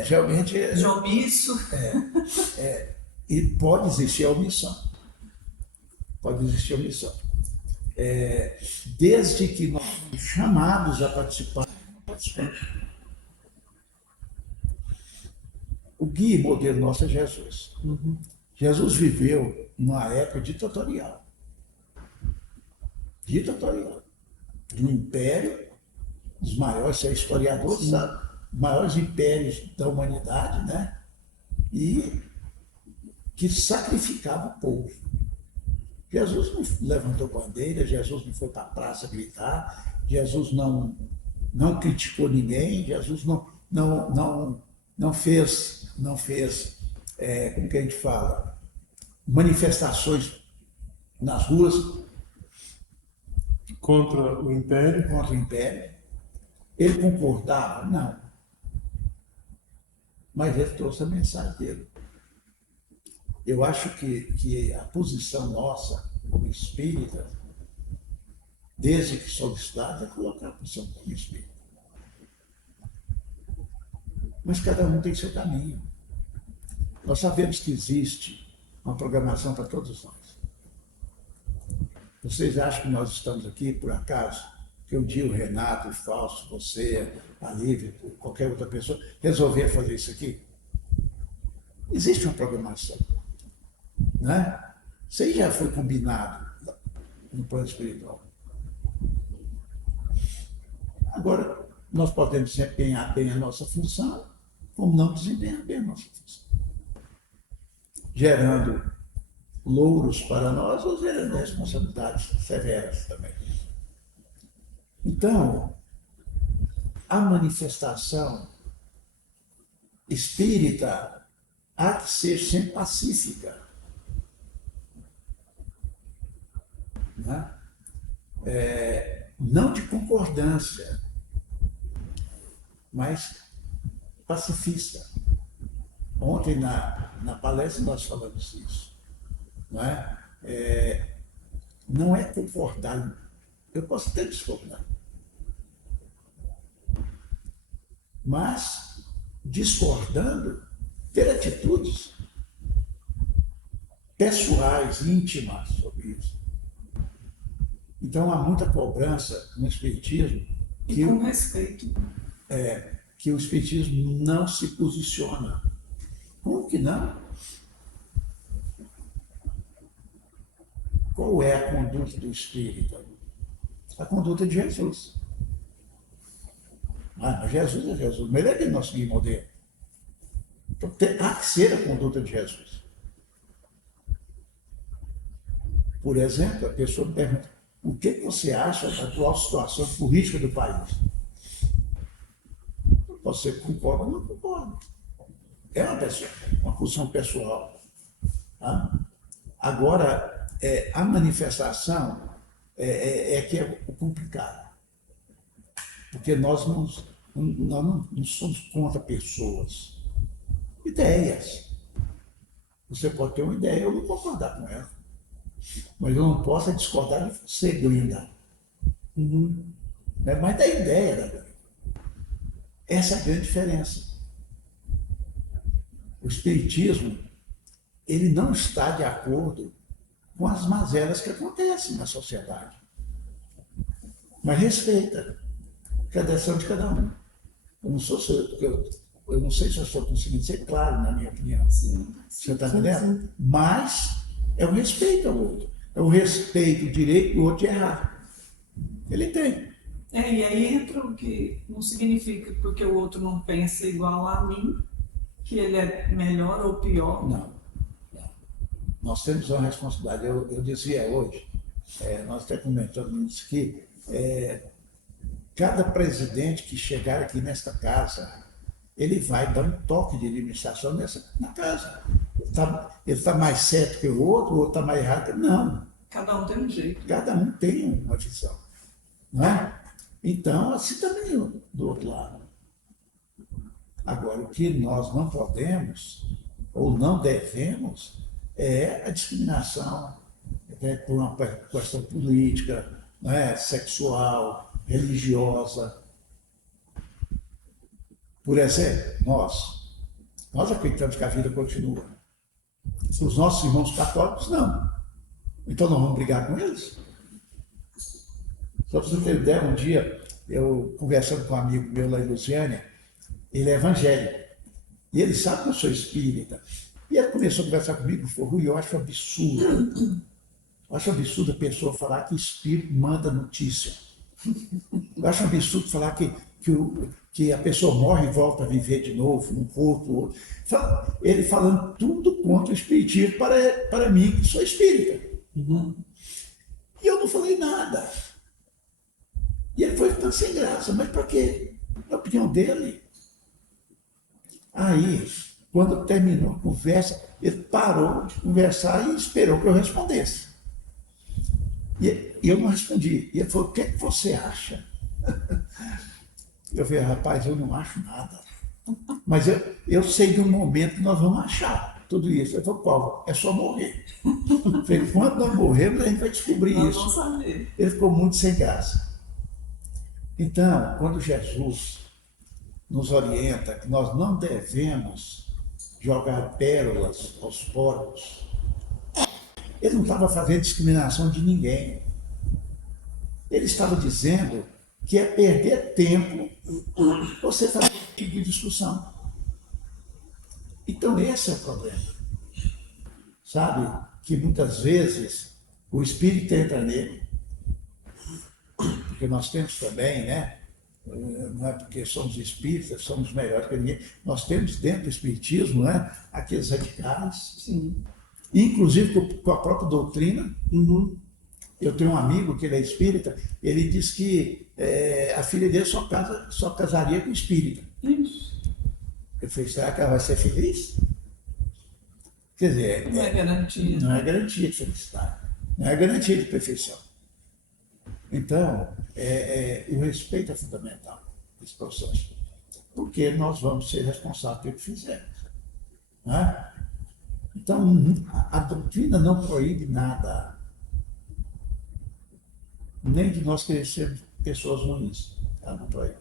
Realmente. De omisso. E pode existir a omissão. Desde que nós somos chamados a participar. O guia e modelo nosso é Jesus. Jesus viveu uma época ditatorial. Ditatorial. De um império, dos maiores, você é historiador, sabe? Maiores impérios da humanidade, né? E que sacrificava o povo. Jesus não levantou bandeira, Jesus não foi para a praça gritar, Jesus não criticou ninguém, Jesus não fez, como que a gente fala, manifestações nas ruas Contra o Império. contra o Império. Ele concordava? Não. Mas ele trouxe a mensagem dele. Eu acho que a posição nossa, como espírita, desde que sou estudado, é colocar a posição como espírita. Mas cada um tem seu caminho. Nós sabemos que existe uma programação para todos nós. Vocês acham que nós estamos aqui por acaso? Que um dia o Renato, o Fausto, você, a Lívia, qualquer outra pessoa, resolver fazer isso aqui? Existe uma programação. Né? Isso aí já foi combinado no plano espiritual. Agora, nós podemos desempenhar bem a nossa função, como não desempenhar bem a nossa função. Gerando louros para nós ou gerando responsabilidades severas também. Então, a manifestação espírita há que ser sempre pacífica. Né? Não de concordância, mas pacifista. Ontem, na palestra, nós falamos isso. Não é concordar. Eu posso até discordar. Mas, discordando, ter atitudes pessoais, íntimas sobre isso. Então, há muita cobrança no Espiritismo E com respeito. que o Espiritismo não se posiciona. Como que não? Qual é a conduta do Espírita? A conduta de Jesus. Mas Jesus é Jesus, mas ele é que nós seguimos modelo. Então, há que ser a conduta de Jesus. Por exemplo, a pessoa me pergunta: o que você acha da atual situação política do país? Você concorda ou não concorda? É uma posição pessoal. Tá? Agora, a manifestação que é o complicado. Porque nós não somos contra pessoas. Ideias. Você pode ter uma ideia e eu não concordar com ela. Mas eu não posso discordar de você, Glinda. Mas da ideia da Glinda. Essa é a grande diferença. O Espiritismo, ele não está de acordo com as mazelas que acontecem na sociedade. Mas respeita a decisão de cada um. Eu não sei se eu estou conseguindo ser claro na minha opinião. Sim. Você está entendendo? Mas é o respeito ao outro. É o respeito, o direito do outro de errar. Ele tem. E aí entra o que não significa porque o outro não pensa igual a mim, que ele é melhor ou pior. Não. Nós temos uma responsabilidade. Eu dizia hoje, nós até comentamos isso aqui, cada presidente que chegar aqui nesta casa, ele vai dar um toque de administração na casa. Ele está mais certo que o outro está mais errado. Não. Cada um tem um jeito. Cada um tem uma visão. Não é? Então, assim também do outro lado. Agora, o que nós não podemos ou não devemos é a discriminação por uma questão política, sexual, religiosa. Por exemplo, nós acreditamos que a vida continua. Os nossos irmãos católicos, não. Então nós vamos brigar com eles? Só para você ter ideia, um dia, eu conversando com um amigo meu lá em Luciânia, ele é evangélico. E ele sabe que eu sou espírita. E ele começou a conversar comigo e falou: Rui, eu acho absurdo. Eu acho absurdo a pessoa falar que espírito manda notícia. Eu acho absurdo falar que a pessoa morre e volta a viver de novo, num corpo. Ele falando tudo contra o espiritismo para mim, que sou espírita. E eu não falei nada. E ele foi ficando sem graça. Mas para quê? A opinião dele. Aí, quando terminou a conversa, ele parou de conversar e esperou que eu respondesse. E eu não respondi. E ele falou: o que é que você acha? Eu falei: rapaz, eu não acho nada. Mas eu sei de um momento que nós vamos achar tudo isso. Ele falou: qual? É só morrer. Eu falei: quando nós morrermos, a gente vai descobrir Nós isso. vamos saber. Ele ficou muito sem graça. Então, quando Jesus nos orienta que nós não devemos jogar pérolas aos porcos, ele não estava fazendo discriminação de ninguém. Ele estava dizendo que é perder tempo você fazer esse tipo de discussão. Então, esse é o problema. Sabe? Que muitas vezes o espírito entra nele, porque nós temos também, né? Não é porque somos espíritas, somos melhores que ninguém. Nós temos dentro do espiritismo, né, aqueles radicais, Sim. inclusive com a própria doutrina. Eu tenho um amigo que ele é espírita, ele diz que a filha dele só casaria com espírita. Isso. Eu falei: será que ela vai ser feliz? Quer dizer, Não é garantia. não é garantia de felicidade, não é garantia de perfeição. Então, o respeito é fundamental nesse processo, porque nós vamos ser responsáveis pelo que fizermos. Né? Então, a doutrina não proíbe nada, nem de nós querer ser pessoas ruins. Ela não proíbe.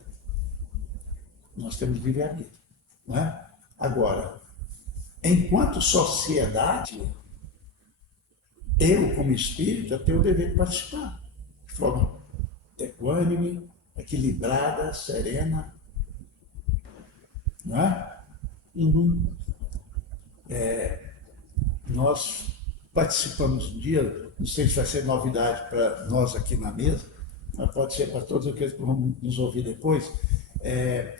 Nós temos livre-arbítrio. Né? Agora, enquanto sociedade, eu, como espírita, tenho o dever de participar de forma equânime, equilibrada, serena. Não é? Nós participamos um dia, não sei se vai ser novidade para nós aqui na mesa, mas pode ser para todos aqueles que vão nos ouvir depois.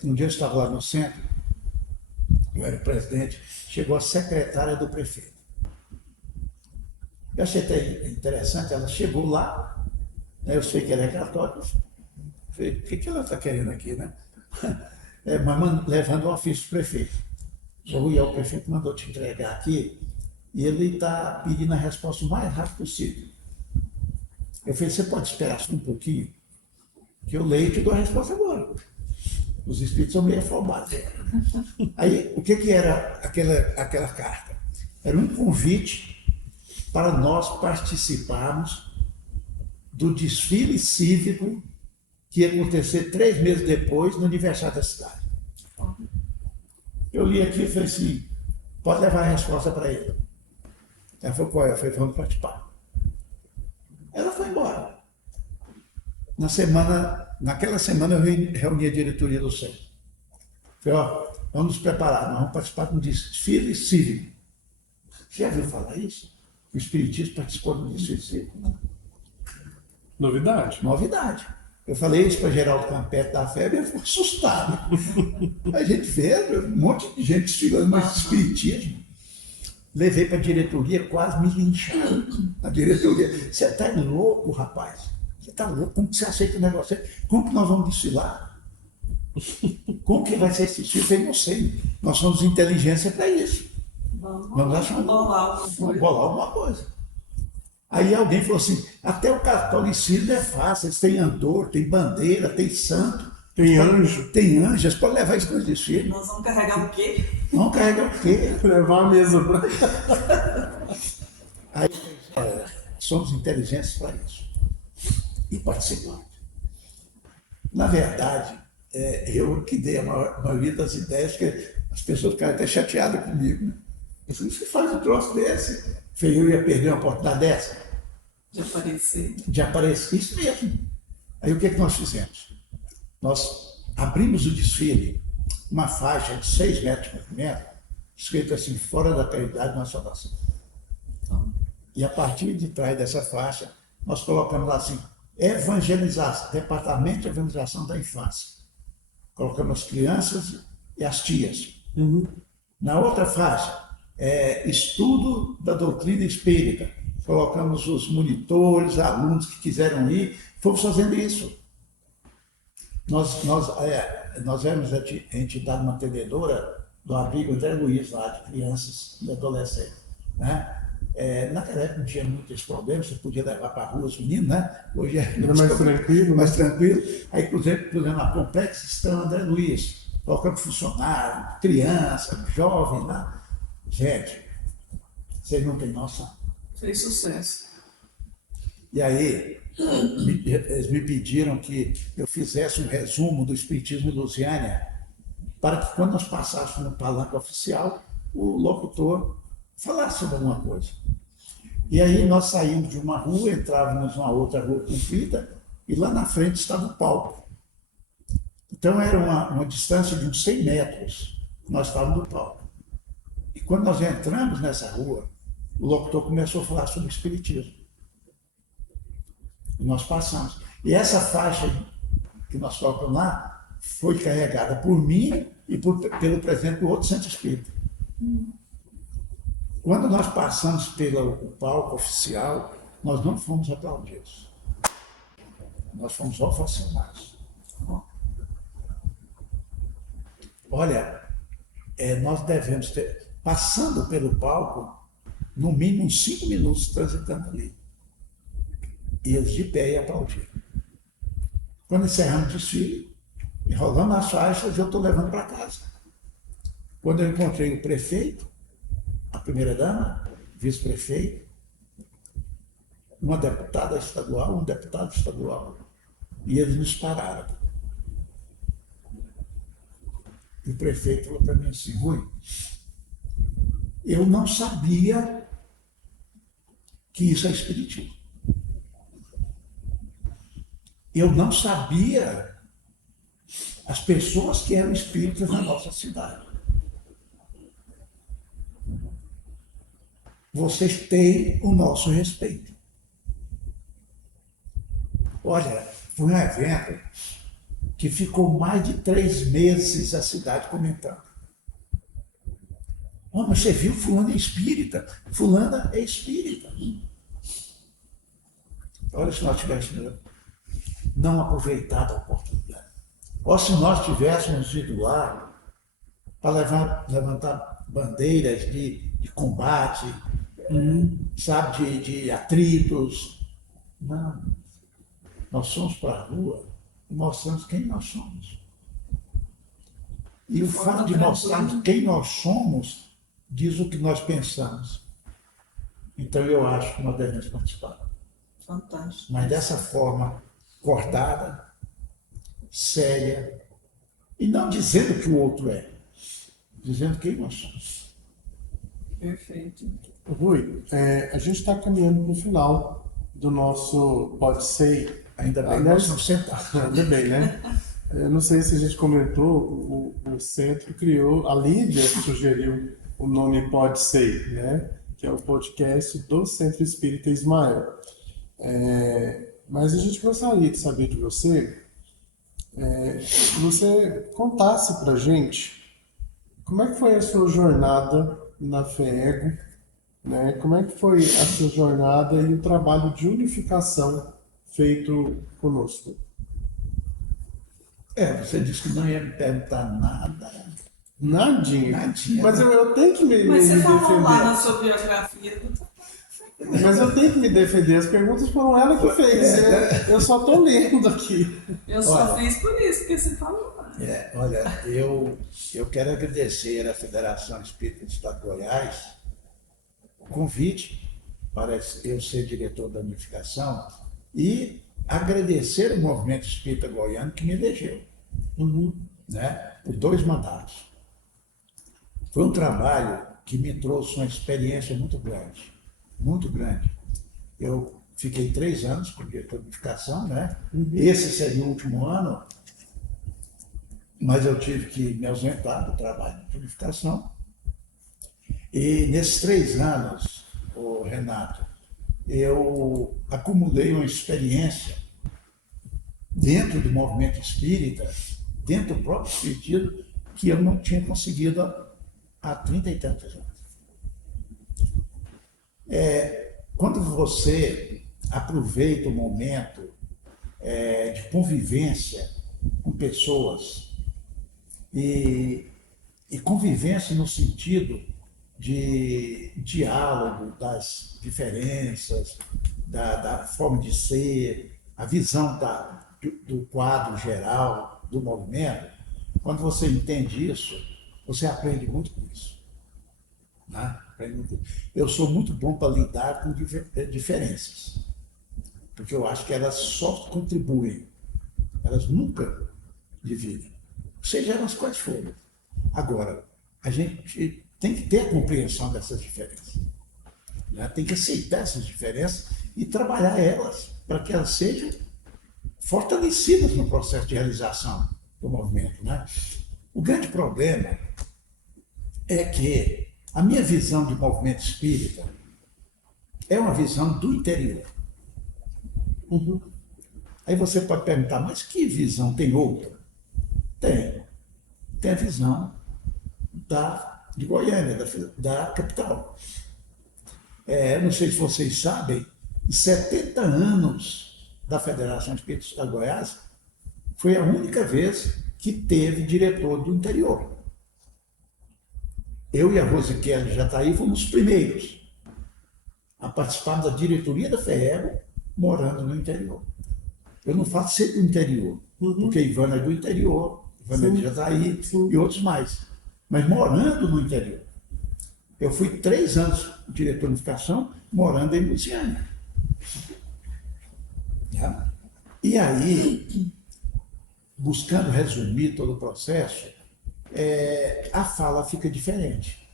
Um dia eu estava lá no centro, eu era o presidente, chegou a secretária do prefeito. Eu achei até interessante, ela chegou lá, né, eu sei que ela é católica, falei: o que ela está querendo aqui, né? Mas levando o ofício do prefeito. O prefeito mandou te entregar aqui e ele está pedindo a resposta o mais rápido possível. Eu falei: você pode esperar só um pouquinho, que eu leio e te dou a resposta agora. Os espíritos são meio afobados. Aí, o que era aquela carta? Era um convite para nós participarmos do desfile cívico que ia acontecer 3 meses depois, no aniversário da cidade. Eu li aqui e falei assim: pode levar a resposta para ele. Ela falou: qual é? Eu falei: vamos participar. Ela foi embora. Naquela semana eu reuni a diretoria do centro. Falei: vamos nos preparar, nós vamos participar de um desfile cívico. Você já viu falar isso? O espiritismo participou do desfile cívico? Não. Novidade. Novidade. Eu falei isso para Geraldo Campete da FEB e ele ficou assustado. A gente vê um monte de gente desfilando mais espiritismo. Levei para a diretoria, quase me lincharam. A diretoria: você está louco, rapaz? Você está louco? Como que você aceita o negócio? Como que nós vamos desfilar? Como que vai ser esse desfile? Eu não sei. Nós somos inteligência para isso. Vamos achar bolar alguma coisa. Aí alguém falou assim: até o catolicismo é fácil, eles têm andor, tem bandeira, tem santo. Tem anjo. Tem anjo, eles podem levar isso para o desfile. Nós vamos carregar o quê? Vamos carregar o quê? Levar a mesa para. Aí, somos inteligentes para isso. E participamos. Na verdade, eu que dei a maioria das ideias, que as pessoas ficaram até chateadas comigo. Né? Eu falei: você faz um troço desse? Eu ia perder uma oportunidade dessa? De aparecer. De aparecer, isso mesmo. Aí o que nós fizemos? Nós abrimos o desfile, uma faixa de 6 metros de comprimento, escrito assim, fora da caridade não há salvação. E a partir de trás dessa faixa, nós colocamos lá assim, evangelização, departamento de evangelização da infância. Colocamos as crianças e as tias. Na outra faixa, estudo da doutrina espírita. Colocamos os monitores, alunos que quiseram ir, fomos fazendo isso. Nós éramos a entidade mantenedora do abrigo André Luiz, lá de crianças e adolescentes. Né? Naquela época não tinha muitos problemas, você podia levar para a rua os meninos, né? Hoje Era mais tranquilo. Mais tranquilo. Aí, por exemplo, na Complexo estão André Luiz, colocando funcionário, criança, jovem lá. Gente, vocês não têm noção. Fez sucesso. E aí, eles me pediram que eu fizesse um resumo do Espiritismo em Lusiânia, para que quando nós passássemos no palanque oficial, o locutor falasse sobre alguma coisa. E aí nós saímos de uma rua, entrávamos numa outra rua comprida, e lá na frente estava o palco. Então era uma distância de uns 100 metros, nós estávamos no palco. E quando nós entramos nessa rua, o locutor começou a falar sobre o Espiritismo. E nós passamos. E essa faixa que nós colocamos lá foi carregada por mim e pelo presidente do outro centro espírita. Quando nós passamos pelo palco oficial, nós não fomos aplaudidos. Nós fomos ovacionados. Olha, nós devemos ter, passando pelo palco, no mínimo uns 5 minutos transitando ali. E eles de pé e aplaudiram. Quando encerramos o desfile, enrolando as faixas, eu estou levando para casa. Quando eu encontrei o prefeito, a primeira-dama, vice-prefeito, uma deputada estadual, um deputado estadual, e eles nos pararam. E o prefeito falou para mim assim, Rui, eu não sabia que isso é espiritismo. Eu não sabia as pessoas que eram espíritas na nossa cidade. Vocês têm o nosso respeito. Olha, foi um evento que ficou mais de 3 meses a cidade comentando. Oh, mas você viu, fulano é espírita, fulana é espírita. Olha, se nós tivéssemos não aproveitado a oportunidade. Ou se nós tivéssemos ido lá para levantar bandeiras de combate, sabe, de atritos. Não. Nós fomos para a rua e mostramos quem nós somos. E o fato de mostrarmos quem nós somos diz o que nós pensamos. Então eu acho que nós devemos participar. Fantástico. Mas dessa forma cortada, séria, e não dizendo que o outro é, dizendo quem nós somos. Perfeito. Rui, a gente está caminhando para o final do nosso Pode Ser. Ainda bem, Aliás, nós estamos sentados. Ainda bem, né? Não sei se a gente comentou, o centro criou, a Lídia sugeriu o nome Pode Ser, né? Que é o podcast do Centro Espírita Ismael. Mas a gente gostaria de saber de você, que você contasse para a gente como é que foi a sua jornada na FEEGO, né? Como é que foi a sua jornada e o trabalho de unificação feito conosco. Você disse que não ia me perguntar nada. Nadinha. Nadinha. Mas eu tenho que me Mas você defender. falou lá na sua biografia. Mas eu tenho que me defender. As perguntas foram ela que fez. Eu só estou lendo aqui. Eu só fiz por isso, porque você falou lá. Olha, eu quero agradecer à Federação Espírita do Estado de Goiás o convite para eu ser diretor da unificação e agradecer o movimento espírita goiano que me elegeu, né, por 2 mandatos. Foi um trabalho que me trouxe uma experiência muito grande, muito grande. Eu fiquei 3 anos como diretor de unificação, né? Esse seria o último ano, mas eu tive que me ausentar do trabalho de unificação E nesses 3 anos, ô Renato, eu acumulei uma experiência dentro do movimento espírita, dentro do próprio espiritismo, que eu não tinha conseguido há 30 e tantos anos. Quando você aproveita o momento de convivência com pessoas, e convivência no sentido de diálogo das diferenças, da forma de ser, a visão do quadro geral do movimento, quando você entende isso, você aprende muito com isso. Né? Eu sou muito bom para lidar com diferenças, porque eu acho que elas só contribuem, elas nunca dividem, seja elas quais forem. Agora, a gente tem que ter a compreensão dessas diferenças, né? Tem que aceitar essas diferenças e trabalhar elas para que elas sejam fortalecidas no processo de realização do movimento. Né? O grande problema é que a minha visão de movimento espírita é uma visão do interior. Aí você pode perguntar, mas que visão tem outra? Tem. Tem a visão de Goiânia, da capital. Não sei se vocês sabem, em 70 anos da Federação Espírita do Estado de Goiás, foi a única vez que teve diretor do interior. Eu e a Rosiquela de Jataí fomos os primeiros a participar da diretoria da FEEGO morando no interior. Eu não faço ser do interior, porque Ivana é do interior, Ivana é de Jataí e outros mais. Mas morando no interior. Eu fui 3 anos diretor de unificação morando em Luciana. E aí, buscando resumir todo o processo, a fala fica diferente.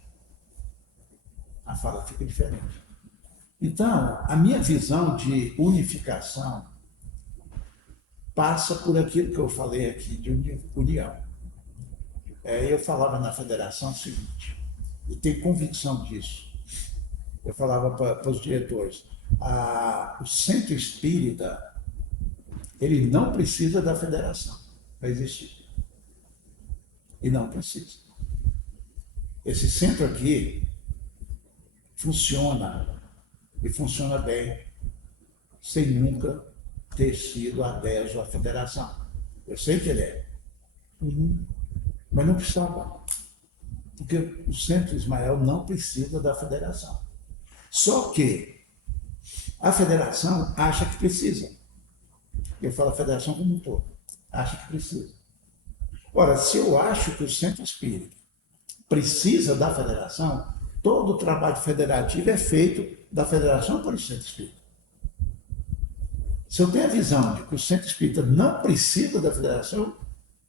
A fala fica diferente. Então, a minha visão de unificação passa por aquilo que eu falei aqui de união. Eu falava na federação o seguinte, e tenho convicção disso. Eu falava para os diretores, o centro espírita, ele não precisa da federação para existir. E não precisa. Esse centro aqui funciona, e funciona bem, sem nunca ter sido adeso à federação. Eu sei que ele é. Mas não precisava. Porque o Centro Ismael não precisa da federação. Só que a federação acha que precisa. Eu falo a federação como um todo. Acha que precisa. Ora, se eu acho que o Centro Espírita precisa da federação, todo o trabalho federativo é feito da federação para o Centro Espírita. Se eu tenho a visão de que o Centro Espírita não precisa da federação,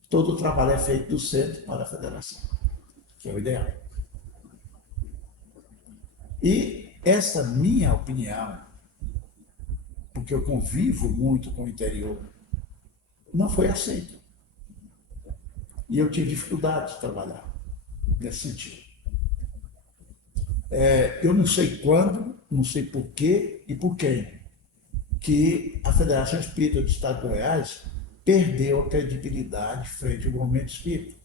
todo o trabalho é feito do centro para a federação, que é o ideal. E essa minha opinião, porque eu convivo muito com o interior, não foi aceita. E eu tive dificuldade de trabalhar nesse sentido. Eu não sei quando, não sei por quê e por quem, que a Federação Espírita do Estado de Goiás perdeu a credibilidade frente ao movimento espírita.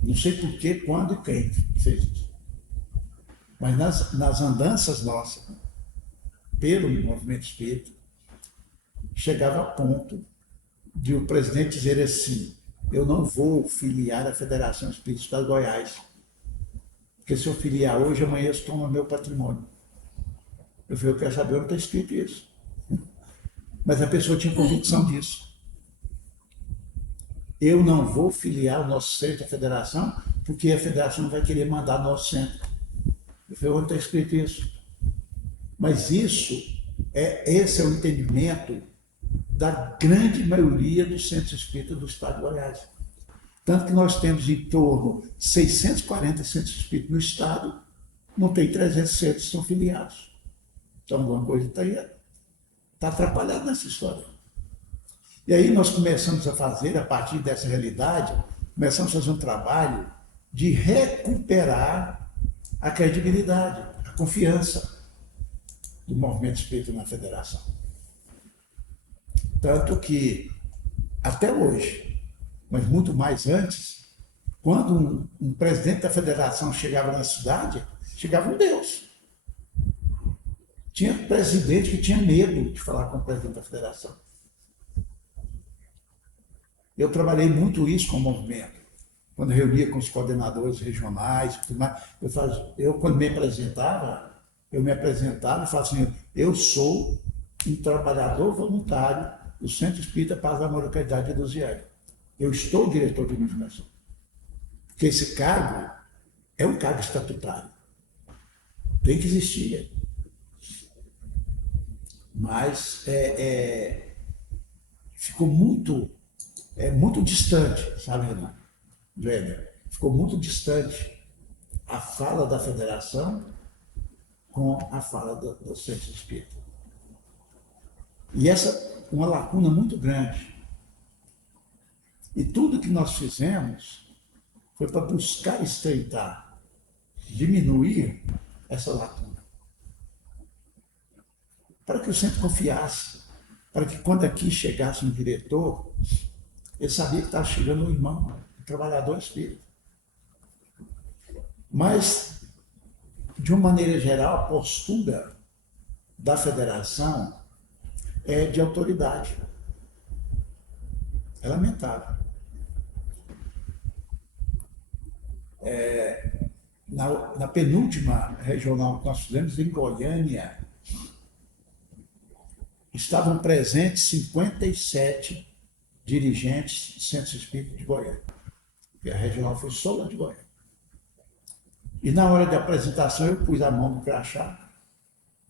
Não sei por quê, quando e quem fez isso. Mas nas andanças nossas, pelo movimento espírita, chegava a ponto de o presidente dizer assim, eu não vou filiar a Federação Espírita do Estado de Goiás, porque se eu filiar hoje, amanhã eles tomam meu patrimônio. Eu falei, eu quero saber onde está escrito isso. Mas a pessoa tinha convicção disso. Eu não vou filiar o nosso centro à federação, porque a federação vai querer mandar nosso centro. Eu falei, onde está escrito isso? Mas esse é o entendimento da grande maioria dos centros espíritas do Estado de Goiás. Tanto que nós temos em torno de 640 centros espíritas no Estado, não tem 300 centros que são filiados. Então, alguma coisa está atrapalhada nessa história. E aí nós começamos a fazer, a partir dessa realidade, começamos a fazer um trabalho de recuperar a credibilidade, a confiança do movimento espírita na federação. Tanto que, até hoje, mas muito mais antes, quando um presidente da federação chegava na cidade, chegava um Deus. Tinha presidente que tinha medo de falar com o presidente da federação. Eu trabalhei muito isso com o movimento. Quando reunia com os coordenadores regionais, tudo mais, eu quando me apresentava e falava assim, eu sou um trabalhador voluntário do Centro Espírita Paz, Amor e Caridade de Luziânia. Eu estou diretor de unificação. Porque esse cargo é um cargo estatutário. Tem que existir. Mas ficou muito distante, sabe, Renan? Ficou muito distante a fala da federação com a fala do Centro Espírita. E essa uma lacuna muito grande. E tudo que nós fizemos foi para buscar estreitar, diminuir essa lacuna. Para que o centro confiasse, para que quando aqui chegasse um diretor, ele sabia que estava chegando um irmão, um trabalhador espírita. Mas, de uma maneira geral, a postura da federação é de autoridade. É lamentável. Na penúltima regional que nós fizemos, em Goiânia, estavam presentes 57 dirigentes de Centro Espírita de Goiânia. E a regional foi só lá de Goiânia. E na hora da apresentação eu pus a mão no crachá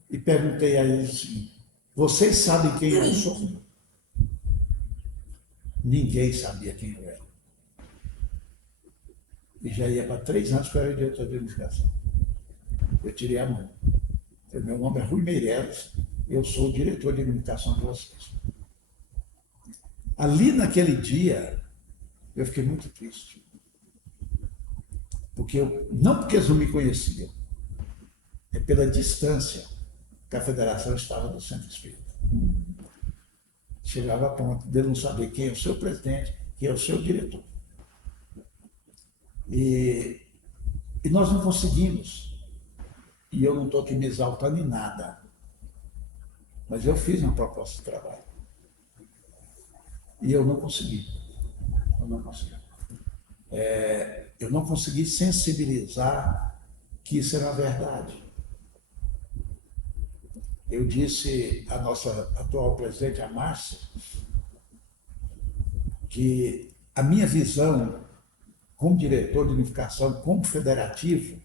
e perguntei a eles assim, vocês sabem quem eu sou? Ninguém sabia quem eu era. E já ia para 3 anos que eu era diretor de unificação. Eu tirei a mão. Meu nome é Rui Meireles, eu sou o diretor de unificação de vocês. Ali naquele dia, eu fiquei muito triste. Não porque eles não me conheciam, é pela distância que a federação estava do Centro Espírita. Chegava a ponto de não saber quem é o seu presidente, quem é o seu diretor. E nós não conseguimos. E eu não estou aqui me exaltando em nada. Mas eu fiz uma proposta de trabalho. E eu não consegui. Eu não consegui. Eu não consegui sensibilizar que isso era uma verdade. Eu disse à nossa atual presidente, a Márcia, que a minha visão como diretor de unificação, como federativo,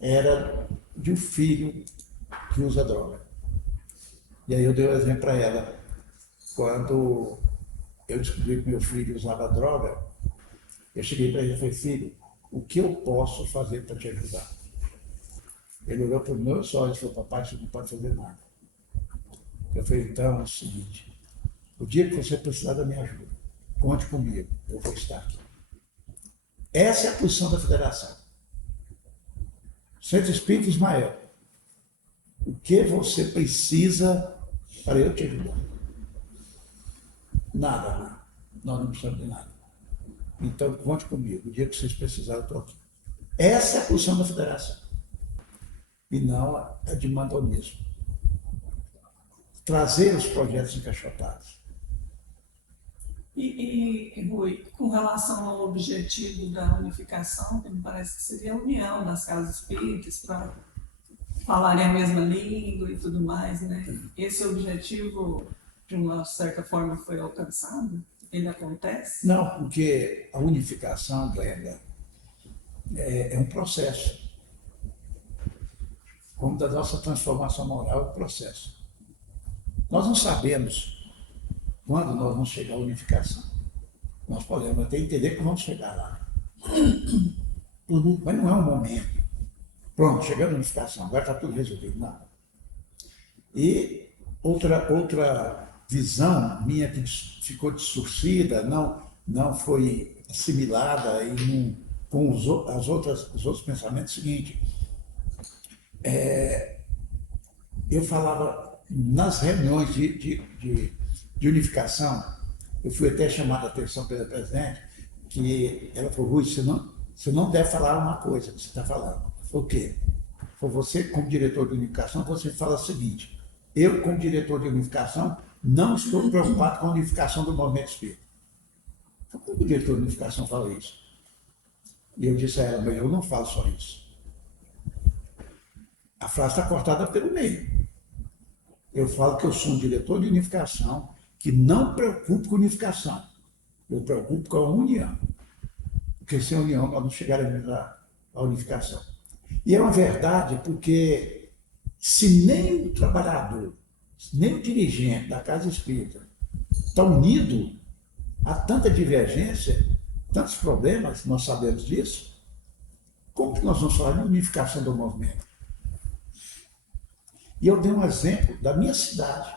era de um filho que usa droga. E aí eu dei um exemplo para ela. Quando eu descobri que meu filho usava droga, eu cheguei para ele e falei, filho, o que eu posso fazer para te ajudar? Ele olhou para os meus olhos e falou, papai, você não pode fazer nada. Eu falei, então é o seguinte, o dia que você precisar da minha ajuda, conte comigo, eu vou estar aqui. Essa é a posição da federação. Centro Espírita Ismael, o que você precisa para eu te ajudar? Nada, nós não precisamos de nada. Então, conte comigo, o dia que vocês precisarem, eu estou aqui. Essa é a posição da federação. E não a de mandonismo. Trazer os projetos encaixotados. E, Rui, com relação ao objetivo da unificação, que me parece que seria a união das casas espíritas para falarem a mesma língua e tudo mais, né? Esse objetivo, de uma certa forma, foi alcançado? Ele acontece? Não, porque a unificação, Glenda, é um processo. Como da nossa transformação moral, é um processo. Nós não sabemos quando nós vamos chegar à unificação. Nós podemos até entender que vamos chegar lá. Mas não é um momento. Pronto, chegamos à unificação, agora está tudo resolvido. Não. E outra visão minha que ficou distorcida, não foi assimilada e não com os outros pensamentos seguinte. Eu falava nas reuniões de unificação, eu fui até chamado a atenção pela presidente, que ela falou: Rui, você não deve falar uma coisa que você está falando. O quê? Foi você, como diretor de unificação, você fala o seguinte: eu, como diretor de unificação, não estou preocupado com a unificação do movimento espírita. Como o diretor de unificação fala isso? E eu disse a ela: mas eu não falo só isso. A frase está cortada pelo meio. Eu falo que eu sou um diretor de unificação que não preocupo com unificação. Eu preocupo com a união. Porque sem união nós não chegaremos à unificação. E é uma verdade, porque se nem o trabalhador, nem o dirigente da casa espírita está unido, há tanta divergência, tantos problemas, nós sabemos disso, como que nós vamos falar de unificação do movimento? E eu dei um exemplo da minha cidade.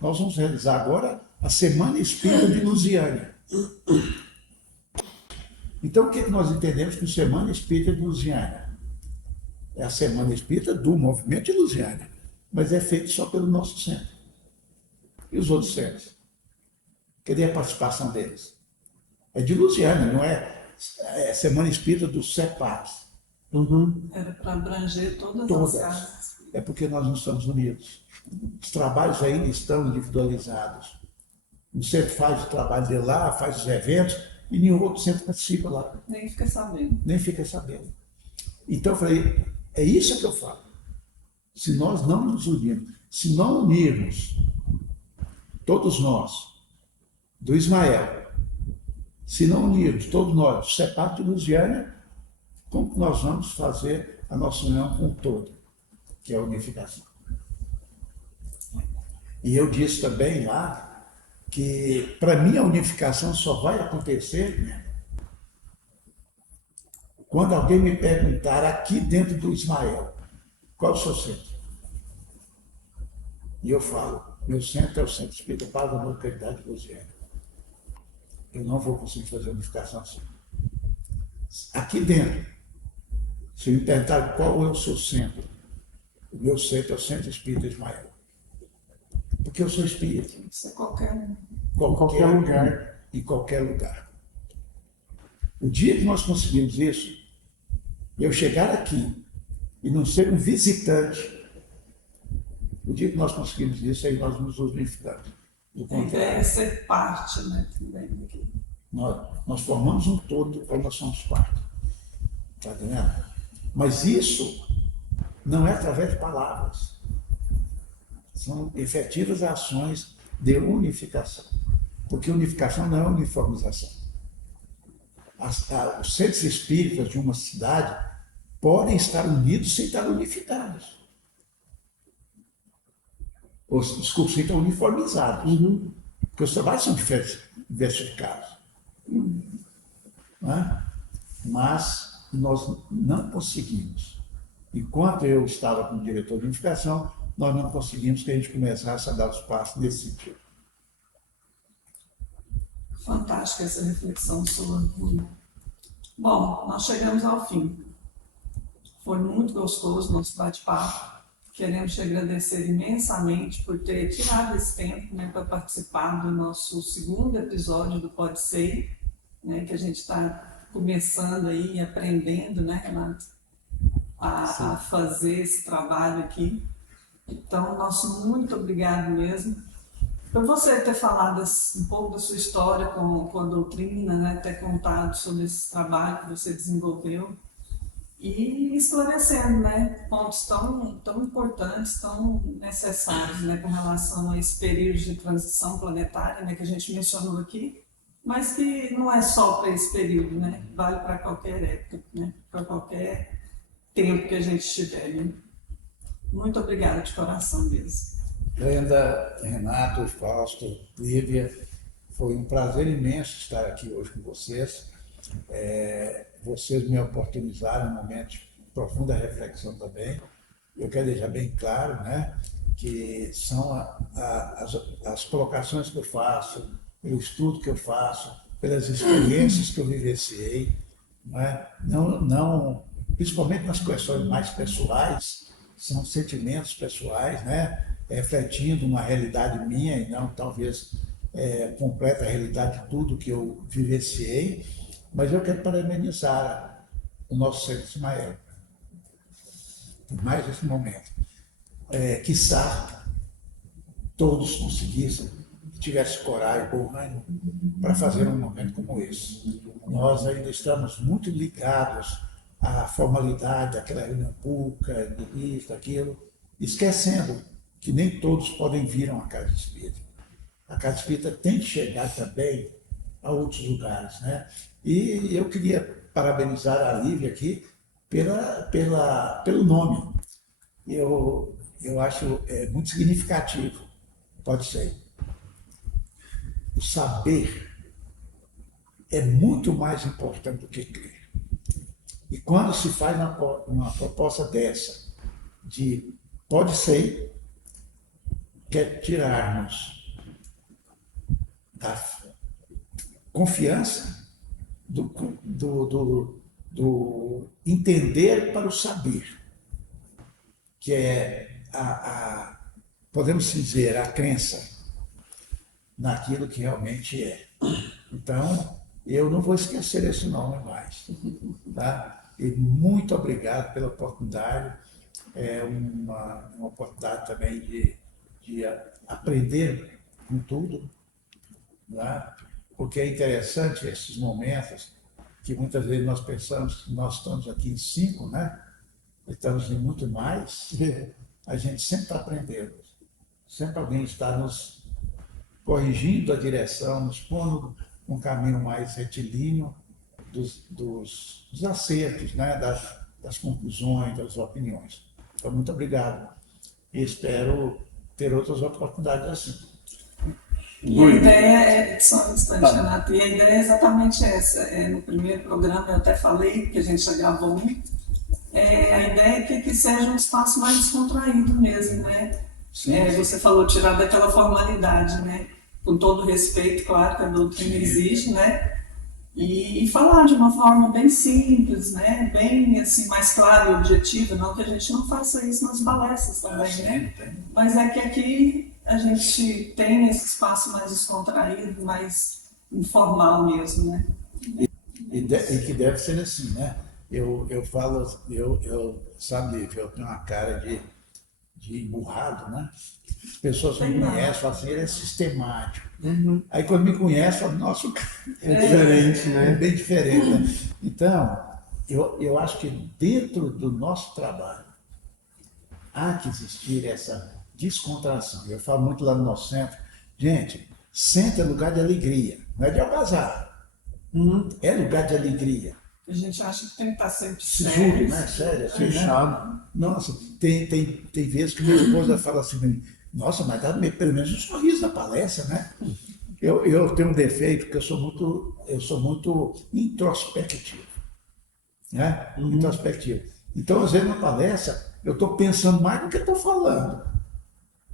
Nós vamos realizar agora a Semana Espírita de Lusiânia. Então, o que nós entendemos com Semana Espírita de Lusiânia? É a Semana Espírita do movimento de Lusiânia, mas é feito só pelo nosso centro. E os outros centros? Cadê a participação deles? É de Lusiânia, não é Semana Espírita dos CEPACs. Era para abranger todas Todas. as casas. É porque nós não estamos unidos. Os trabalhos ainda estão individualizados. O centro faz o trabalho dele lá, faz os eventos, e nenhum outro centro participa lá. Nem fica sabendo. Nem fica sabendo. Então eu falei, é isso que eu falo. Se nós não nos unirmos, se não unirmos todos nós, do Ismael, se não unirmos todos nós, do CEPAC de Lusiânia, como que nós vamos fazer a nossa união com o todo, que é a unificação? E eu disse também lá que, para mim, a unificação só vai acontecer, né, quando alguém me perguntar aqui dentro do Ismael, qual é o seu centro? E eu falo, meu centro é o Centro Espírita Paz, Amor e Caridade de Lusiânia. Eu não vou conseguir fazer a unificação assim. Aqui dentro, se me perguntar qual é o seu centro, o meu centro é o Centro Espírita Ismael. Porque eu sou espírita. Isso é qualquer um. Qualquer lugar. Em qualquer lugar. O dia que nós conseguimos isso, eu chegar aqui e não ser um visitante, o dia que nós conseguimos isso, aí nós nos unificamos. Do A ideia é contrário, ser parte, né, também daqui. nós formamos um todo quando nós somos parte. Está entendendo? Mas isso não é através de palavras. São efetivas ações de unificação. Porque unificação não é uniformização. Os centros espíritas de uma cidade podem estar unidos sem estar unificados. Desculpa, sem estar uniformizados. Porque os trabalhos são diversificados. Não é? Mas nós não conseguimos. Enquanto eu estava como diretor de unificação, nós não conseguimos que a gente começasse a dar os passos nesse sentido. Fantástica essa reflexão sua. Bom, nós chegamos ao fim. Foi muito gostoso o nosso bate-papo. Queremos te agradecer imensamente por ter tirado esse tempo, né, para participar do nosso segundo episódio do Pode Ser, né, que a gente está começando aí e aprendendo, né, Renato, a fazer esse trabalho aqui. Então, nosso muito obrigado mesmo. Por você ter falado um pouco da sua história com a doutrina, né, ter contado sobre esse trabalho que você desenvolveu e esclarecendo, né, pontos tão importantes, tão necessários, né, com relação a esse período de transição planetária, né, que a gente mencionou aqui, mas que não é só para esse período, né, vale para qualquer época, né, para qualquer tempo que a gente estiver. Né? Muito obrigada de coração mesmo. Brenda, Renato, Fausto, Lívia, foi um prazer imenso estar aqui hoje com vocês. Vocês me oportunizaram um momento de profunda reflexão também. Eu quero deixar bem claro, né, que são as colocações que eu faço, pelo estudo que eu faço, pelas experiências que eu vivenciei, não é? Não, principalmente nas questões mais pessoais, são sentimentos pessoais, né? Refletindo uma realidade minha e não talvez completa a realidade de tudo que eu vivenciei, mas eu quero parabenizar o nosso Centro Ismael por mais esse momento. Quiçá todos conseguissem, tivessem coragem ou ânimo para fazer um momento como esse. Nós ainda estamos muito ligados à formalidade, àquela reunião pública, de isso, daquilo, esquecendo que nem todos podem vir a uma casa espírita. A casa espírita tem que chegar também a outros lugares, né? E eu queria parabenizar a Lívia aqui pelo nome. Eu acho muito significativo, pode ser. O saber é muito mais importante do que crer. E quando se faz uma proposta dessa, de pode ser, quer tirar-nos da confiança, do entender para o saber, que é podemos dizer, a crença naquilo que realmente é. Então, eu não vou esquecer esse nome mais. Tá? E muito obrigado pela oportunidade. É uma oportunidade também de aprender com tudo. Tá? Porque é interessante esses momentos que muitas vezes nós pensamos que nós estamos aqui em 5, né? Estamos em muito mais. A gente sempre está aprendendo. Sempre alguém está nos corrigindo a direção, nos pondo um caminho mais retilíneo dos acertos, né? das conclusões, das opiniões. Então, muito obrigado. E espero ter outras oportunidades assim. E a ideia só um instante, Renato, e a ideia é exatamente essa. No primeiro programa eu até falei, que a gente já gravou a ideia é que seja um espaço mais descontraído mesmo, né? Você falou tirar daquela formalidade, né? Com todo respeito, claro, que a doutrina existe, né? E falar de uma forma bem simples, né? Bem assim, mais clara e objetiva, não que a gente não faça isso nas palestras também, né? Mas é que aqui a gente tem esse espaço mais descontraído, mais informal mesmo, né? E que deve ser assim, né? Eu falo, sabe, eu tenho uma cara de emburrado, né? As pessoas me conhecem, falam assim, ele é sistemático. Aí quando me conhecem, falam, nossa, o cara é diferente, né? É bem diferente. Né? Então, eu acho que dentro do nosso trabalho há que existir essa descontração. Eu falo muito lá no nosso centro, gente, centro é lugar de alegria, não é de algazarra. É lugar de alegria. A gente acha que tem que estar sempre Juro, né? Sério, assim, Fechado. né? Nossa, tem vezes que minha esposa fala assim, nossa, mas dá pelo menos um sorriso na palestra, né? Eu tenho um defeito que eu sou muito introspectivo, né? Introspectivo. Então, às vezes na palestra, eu estou pensando mais do que estou falando.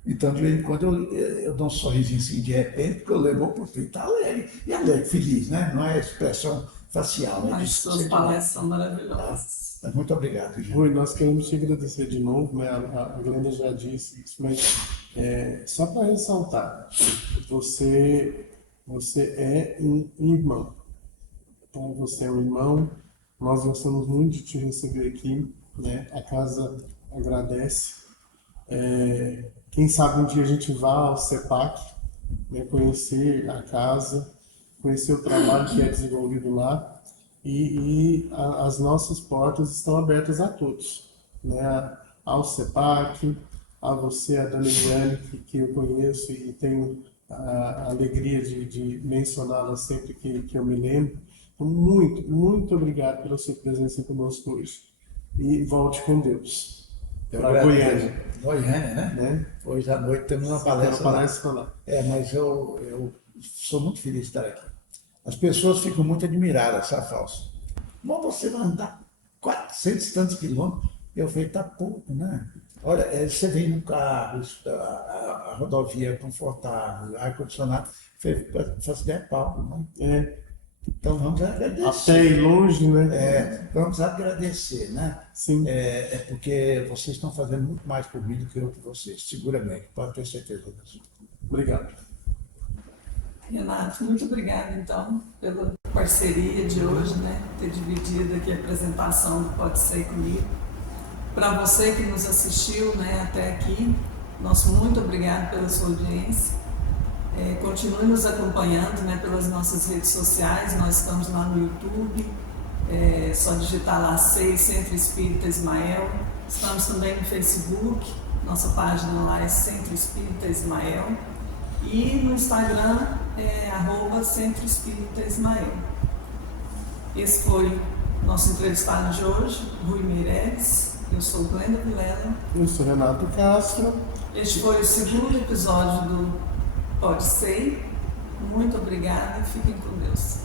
Então, de vez em quando, eu dou um sorrisinho assim, de repente, porque eu levo para o peito, está alegre. E alegre, feliz, né? Não é expressão facial. As suas palestras são maravilhosas. Muito obrigado, Jean. Rui, nós queremos te agradecer de novo, né? A Glenda já disse isso, mas só para ressaltar, você é um irmão. Então, você é um irmão, nós gostamos muito de te receber aqui, né? A casa agradece. Quem sabe um dia a gente vá ao CEPAC, né? Conhecer a casa, conhecer o trabalho que é desenvolvido lá. E as nossas portas estão abertas a todos, né? Ao CEPAC, a você, a Dona Eliane, que eu conheço e tenho a alegria de mencioná-la sempre que eu me lembro. Então, muito, muito obrigado pela sua presença conosco hoje. E volte com Deus. Para Goiânia. Goiânia, né? Hoje à noite temos uma palestra lá. Mas eu sou muito feliz de estar aqui. As pessoas ficam muito admiradas, sabe, Fausto? Mas você vai andar 400 e tantos quilômetros? Eu falei, tá pouco, né? Olha, você vem no carro, a rodovia é confortável, ar-condicionado, faz ideia pau, né? Então vamos agradecer. Até ir longe, né? Vamos agradecer, né? Sim. É porque vocês estão fazendo muito mais por mim do que eu por vocês, seguramente, pode ter certeza disso. Obrigado. Renato, muito obrigada, então, pela parceria de hoje, né? Ter dividido aqui a apresentação do Pode Ser comigo. Para você que nos assistiu, né, até aqui, nosso muito obrigado pela sua audiência. Continue nos acompanhando, né, pelas nossas redes sociais. Nós estamos lá no YouTube, só digitar lá SEI, Centro Espírita Ismael. Estamos também no Facebook, nossa página lá é Centro Espírita Ismael. E no Instagram é @Centro Espírita Ismael. Esse foi nosso entrevistado de hoje, Rui Meireles. Eu sou Glenda Vilela. Eu sou Renato Castro. Este foi o segundo episódio do Pode Ser. Muito obrigada e fiquem com Deus.